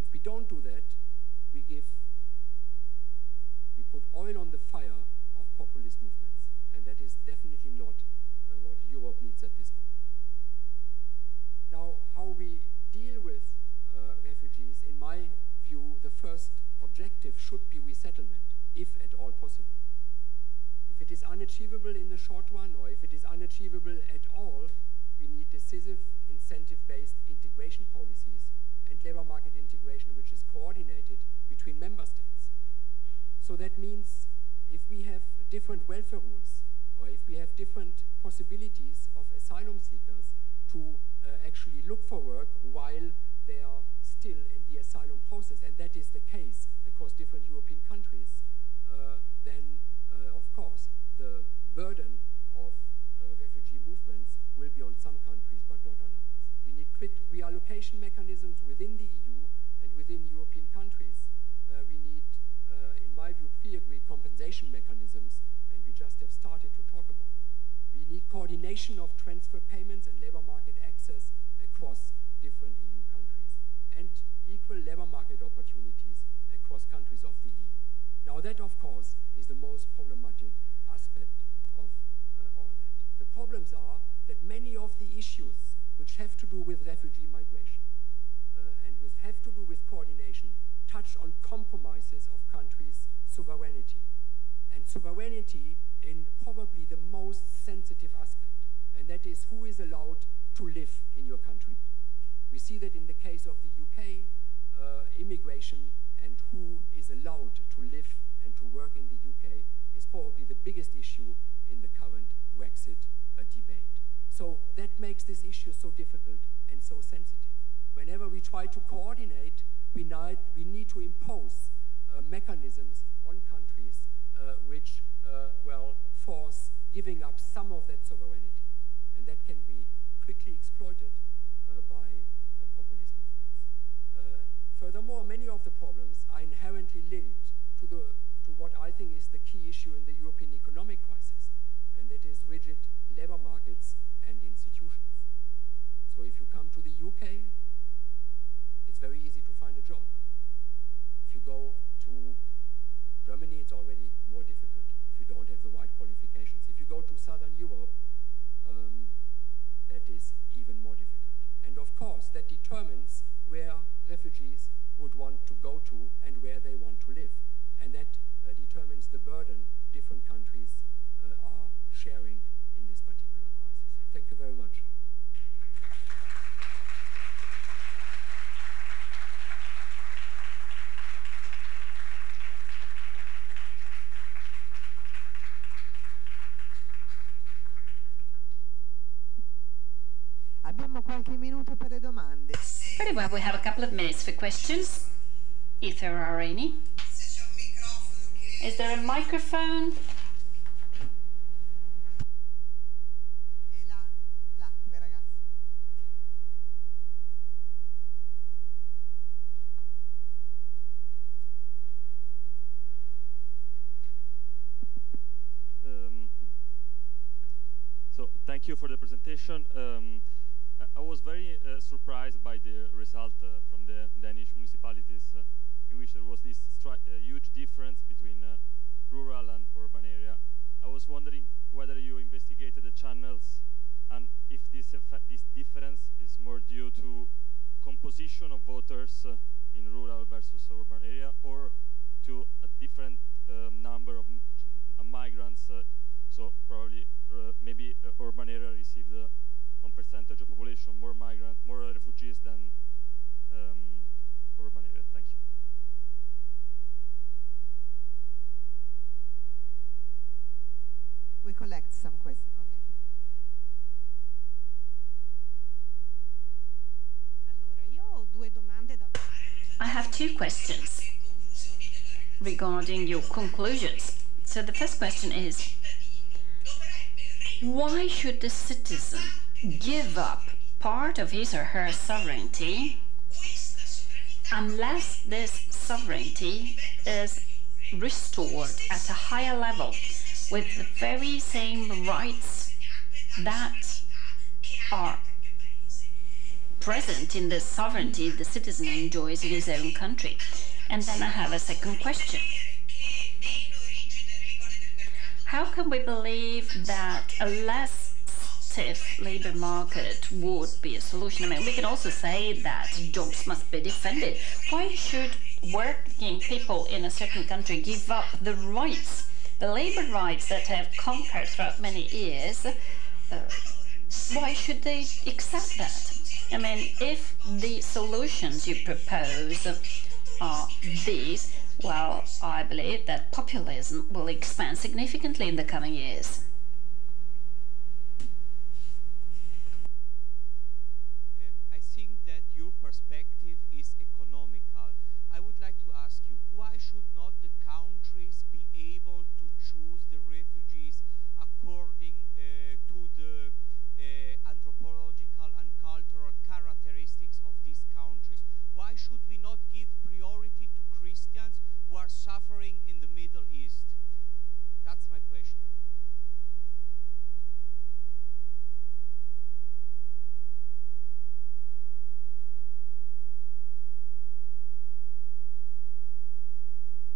If we don't do that, we put oil on the fire of populist movements. And that is definitely not what Europe needs at this moment. Now, how we deal with refugees, in my view, the first objective should be resettlement, if at all possible. If it is unachievable in the short run, or if it is unachievable at all, we need decisive, incentive-based integration policies and labor market integration, which is coordinated between member states. So that means if we have different welfare rules, or if we have different possibilities of asylum seekers to actually look for work while they are still in the asylum process, and that is the case across different European countries, then of course the burden of refugee movements will be on some countries but not on others. We need quick reallocation mechanisms within the EU and within European countries. We need, in my view, pre-agreed compensation mechanisms, and we just have started to talk about them. We need coordination of transfer payments and labor market access across different EU countries, and equal labor market opportunities across countries of the EU. Now that, of course, is the most problematic aspect of all that. The problems are that many of the issues which have to do with refugee migration and have to do with coordination touch on compromises of countries' sovereignty. And sovereignty in probably the most sensitive aspect, and that is who is allowed to live in your country. We see that in the case of the UK, immigration and who is allowed to live and to work in the UK is probably the biggest issue in the current Brexit debate. So that makes this issue so difficult and so sensitive. Whenever we try to coordinate, we need to impose mechanisms on countries which, force giving up some of that sovereignty. And that can be quickly exploited by populist movements. Furthermore, many of the problems are inherently linked to what I think is the key issue in the European economic crisis, and that is rigid labor markets and institutions. So if you come to the UK, UK, it's very easy to find a job. If you go to Germany, it's already more difficult if you don't have the right qualifications. If you go to Southern Europe, that is even more difficult. And of course, that determines where refugees would want to go to and where they want to live. And that determines the burden different countries are sharing in this particular crisis. Thank you very much. Abbiamo qualche minuto per le domande. Very well, we have a couple of minutes for questions, if there are any. Is there a microphone? E là, quei ragazzi. So thank you for the presentation. I was very surprised by the result from the Danish municipalities in which there was this huge difference between rural and urban area. I was wondering whether you investigated the channels and if this difference is more due to composition of voters in rural versus urban area, or to a different number of migrants, so probably maybe urban area received on percentage of population more refugees than urban area. Thank you. We collect some questions. Okay. Allora, io ho due domande da I have two questions regarding your conclusions. So the first question is, why should the citizen give up part of his or her sovereignty unless this sovereignty is restored at a higher level with the very same rights that are present in the sovereignty the citizen enjoys in his own country? And then I have a second question. How can we believe that a less stiff labor market would be a solution? I mean, we can also say that jobs must be defended. Why should working people in a certain country give up the rights, the labor rights that have conquered throughout many years? Why should they accept that? I mean, if the solutions you propose are these, well, I believe that populism will expand significantly in the coming years. I think that your perspective is economical. I would like to ask you, why should not the countries be able to choose the refugees according to the anthropological and cultural characteristics of these countries? Why should we not give priority to Christians who are suffering in the Middle East? That's my question.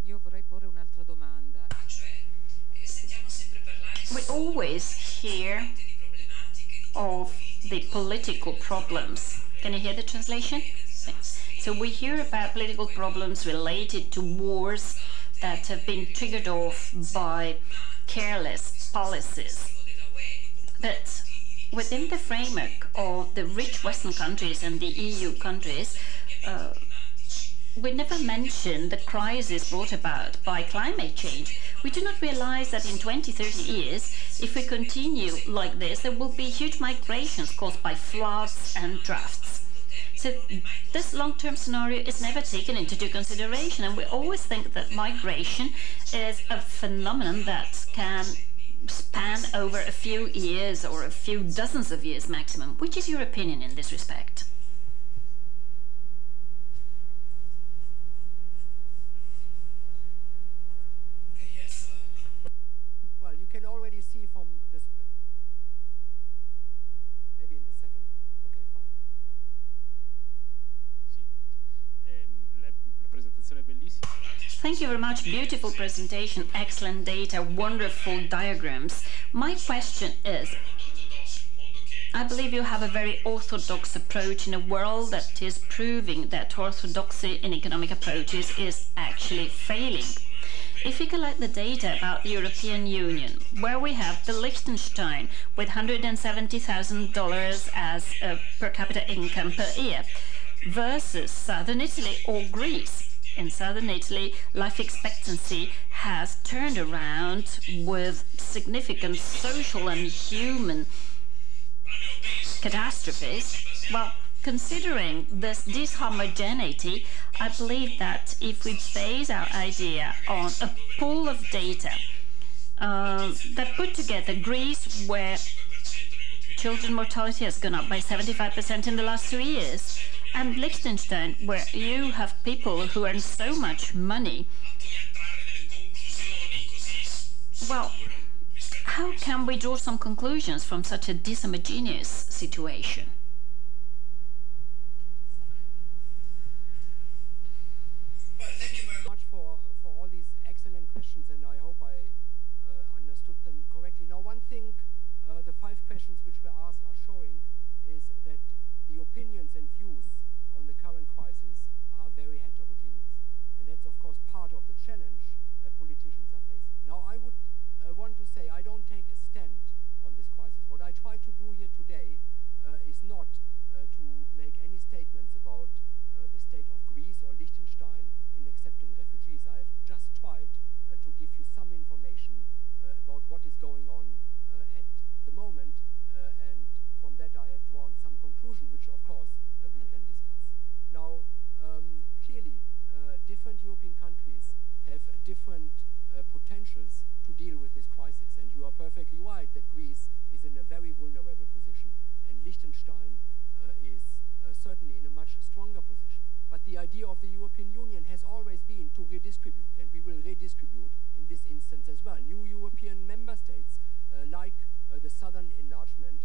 Io vorrei porre un'altra domanda. We always hear of the political problems. Can you hear the translation? Thanks. So we hear about political problems related to wars that have been triggered off by careless policies. But within the framework of the rich Western countries and the EU countries, we never mention the crisis brought about by climate change. We do not realize that in 20, 30 years, if we continue like this, there will be huge migrations caused by floods and droughts. So this long-term scenario is never taken into consideration, and we always think that migration is a phenomenon that can span over a few years or a few dozens of years maximum. Which is your opinion in this respect? Well, you can already see from this, maybe in the second, okay, fine, yeah. Thank you very much. Beautiful presentation, excellent data, wonderful diagrams. My question is, I believe you have a very orthodox approach in a world that is proving that orthodoxy in economic approaches is actually failing. If you collect the data about the European Union, where we have the Liechtenstein with $170,000 as a per capita income per year versus southern Italy or Greece. In southern Italy, life expectancy has turned around with significant social and human catastrophes. Well, considering this dishomogeneity, I believe that if we base our idea on a pool of data that put together Greece, where children mortality has gone up by 75% in the last 2 years, and Liechtenstein, where you have people who earn so much money, well, how can we draw some conclusions from such a dishomogeneous situation? Thank you very much for all these excellent questions, and I hope I understood them correctly. Now, one thing the 5 questions which were asked are showing is that the opinions and views on the current crisis are very heterogeneous. And that's, of course, part of the challenge politicians are facing. Now, I would want to say I don't take a stand on this crisis. What I try to do here today is not to make any statements about the state of Greece or Liechtenstein in accepting refugees. I have just tried to give you some information about what is going on at the moment, and from that I have drawn some conclusion, which of course we can discuss. Now, clearly, different European countries have different potentials to deal with this crisis, and you are perfectly right that Greece is in a very vulnerable position, and Liechtenstein is certainly in a much stronger position. But the idea of the European Union has always been to redistribute, and we will redistribute in this instance as well. New European member states, like the southern enlargement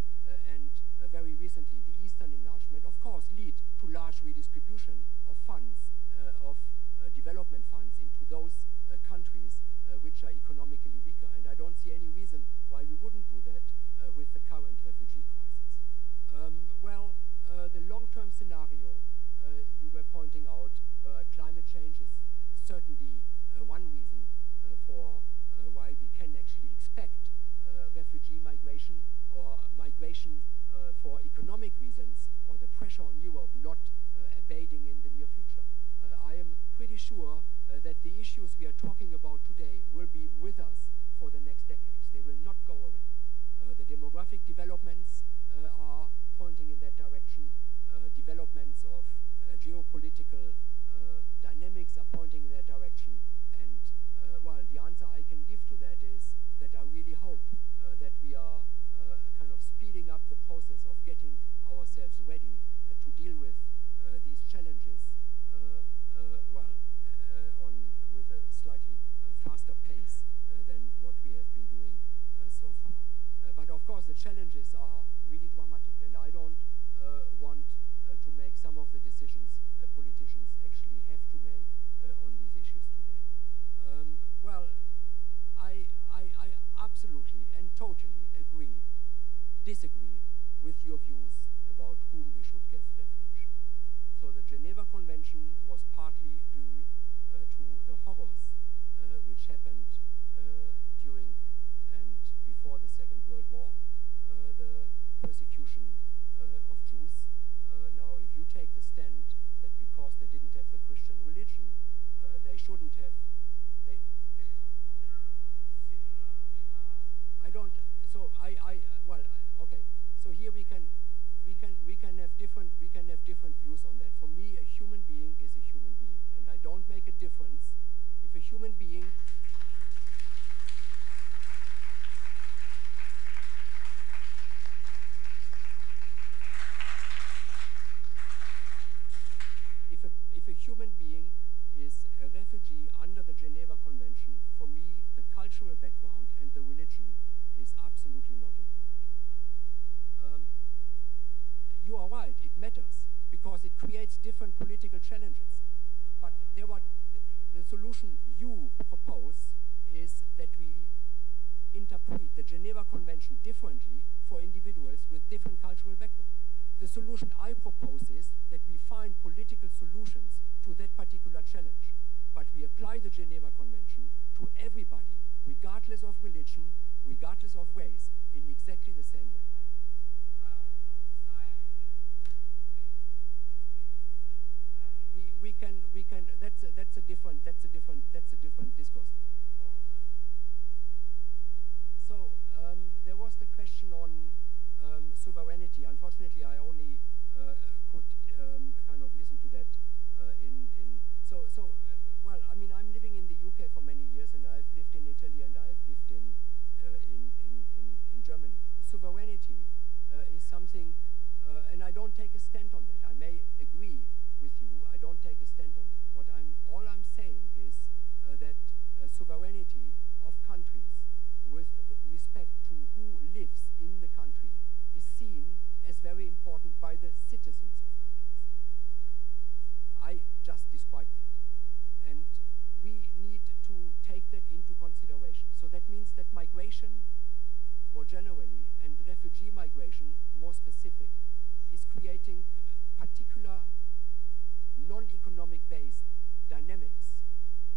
and very recently the eastern enlargement, of course, lead to large redistribution of funds, of development funds into those countries which are economically weaker. And I don't see any reason why we wouldn't do that with the current refugee crisis. The long-term scenario you were pointing out, climate change is certainly one reason for why we can actually expect refugee migration or migration for economic reasons, or the pressure on Europe not abating in the near future. I am pretty sure that the issues we are talking about today will be with us for the next decades. They will not go away. The demographic developments are pointing in that direction. Developments of geopolitical dynamics are pointing in that direction. And the answer I can give to that is that I really hope that we are kind of speeding up the process of getting ourselves ready to deal with these challenges with a slightly faster pace than what we have been doing so far. But of course the challenges are really dramatic, and I don't want to make some of the decisions politicians actually have to make on these issues today. I absolutely and totally disagree with your views about whom we should give refuge. So the Geneva Convention was partly due to the horrors which happened during and before the Second World War, the persecution of Jews. Now, if you take the stand that because they didn't have the Christian religion, they shouldn't have. Okay. So here we can have different views on that. For me, a human being is a human being, and I don't make a difference if a human being. If a human being is a refugee under the Geneva Convention, for me, the cultural background and the religion is absolutely not important. You are right, it matters, because it creates different political challenges. But the solution you propose is that we interpret the Geneva Convention differently for individuals with different cultural backgrounds. The solution I propose is that we find political solutions to that particular challenge, but we apply the Geneva Convention to everybody, regardless of religion, regardless of race, in exactly the same way. We can. That's a different discourse. So there was the question on sovereignty. Unfortunately, I only could kind of listen to that well, I mean, I'm living in the UK for many years, and I've lived in Italy, and I've lived in Germany. Sovereignty is something, and I don't take a stand on that. I may agree with you. I don't take a stand on that. All I'm saying is that sovereignty of countries with respect to who lives in the country is seen as very important by the citizens of countries. I just described that. And we need to take that into consideration. So that means that migration, more generally, and refugee migration, more specific, is creating particular non-economic based dynamics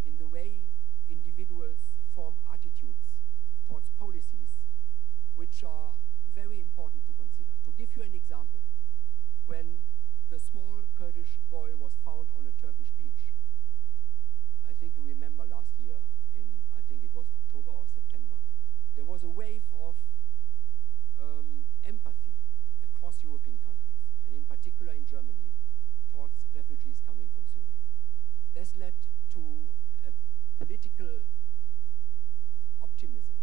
in the way individuals form attitudes towards policies which are very important to consider. To give you an example, when the small Kurdish boy was found on a Turkish beach, I think you remember last year in, I think it was October or September, there was a wave of empathy across European countries, and in particular in Germany, towards refugees coming from Syria. This led to a political optimism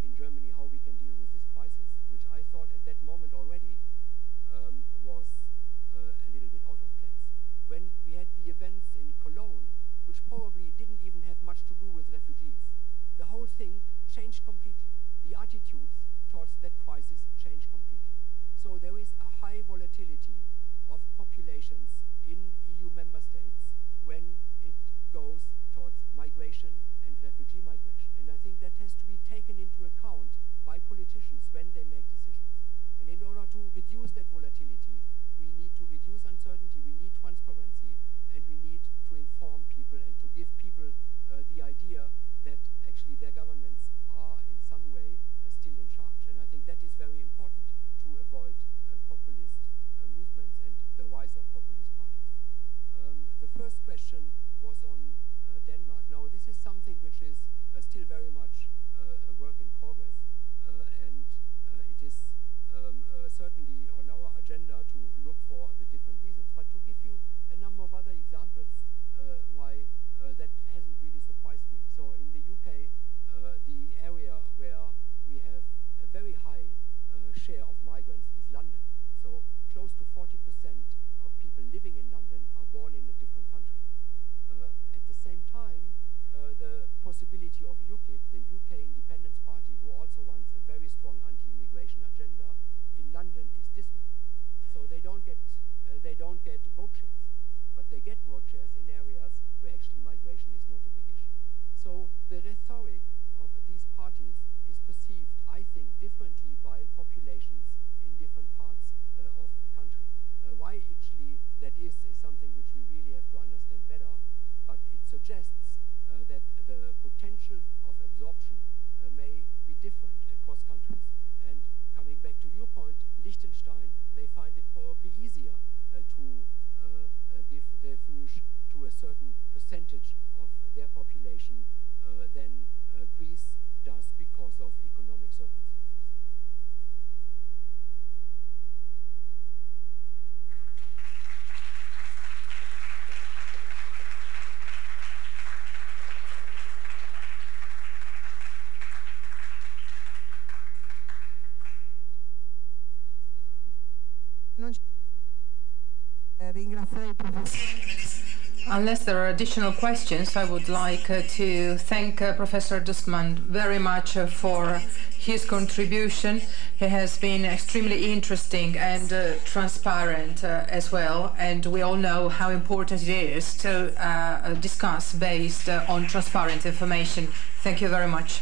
in Germany, how we can deal with this crisis, which I thought at that moment already was a little bit out of place. When we had the events in Cologne, which probably didn't even have much to do with refugees, the whole thing changed completely. The attitudes towards that crisis changed completely. So there is a high volatility of populations in EU member states when it goes towards migration and refugee migration. And I think that has to be taken into account by politicians when they make decisions. And in order to reduce that volatility, we need to reduce uncertainty, we need transparency, and we need to inform people and to give people the idea that actually their governments are in some way still in charge. And I think that is very important to avoid populist movements and the rise of populist parties. The first question was on Denmark. Now, this is something which is still very much a work in progress, and it is certainly on our agenda to look for the different reasons. But to give you a number of other examples why that hasn't really surprised me. So in the UK, the area where we have a very high share of migrants is London. So close to 40% of people living in London are born in a different country. At the same time, the possibility of UKIP, the UK Independence Party, who also wants a very strong anti-immigration agenda, in London is dismal. So they don't get vote shares, but they get vote shares in areas where actually migration is not a big issue. So the rhetoric of these parties is perceived, I think, differently by populations in different parts of a country. Why actually that is something which we really have to understand better, but it suggests that the potential of absorption may be different across countries. And coming back to your point, Liechtenstein may find it probably easier to give refuge to a certain percentage of their population than Greece does because of economic circumstances. Ringrazio il professore. Unless there are additional questions, I would like to thank Professor DUSTMANN very much for his contribution. He has been extremely interesting and transparent as well, and we all know how important it is to discuss based on transparent information. Thank you very much.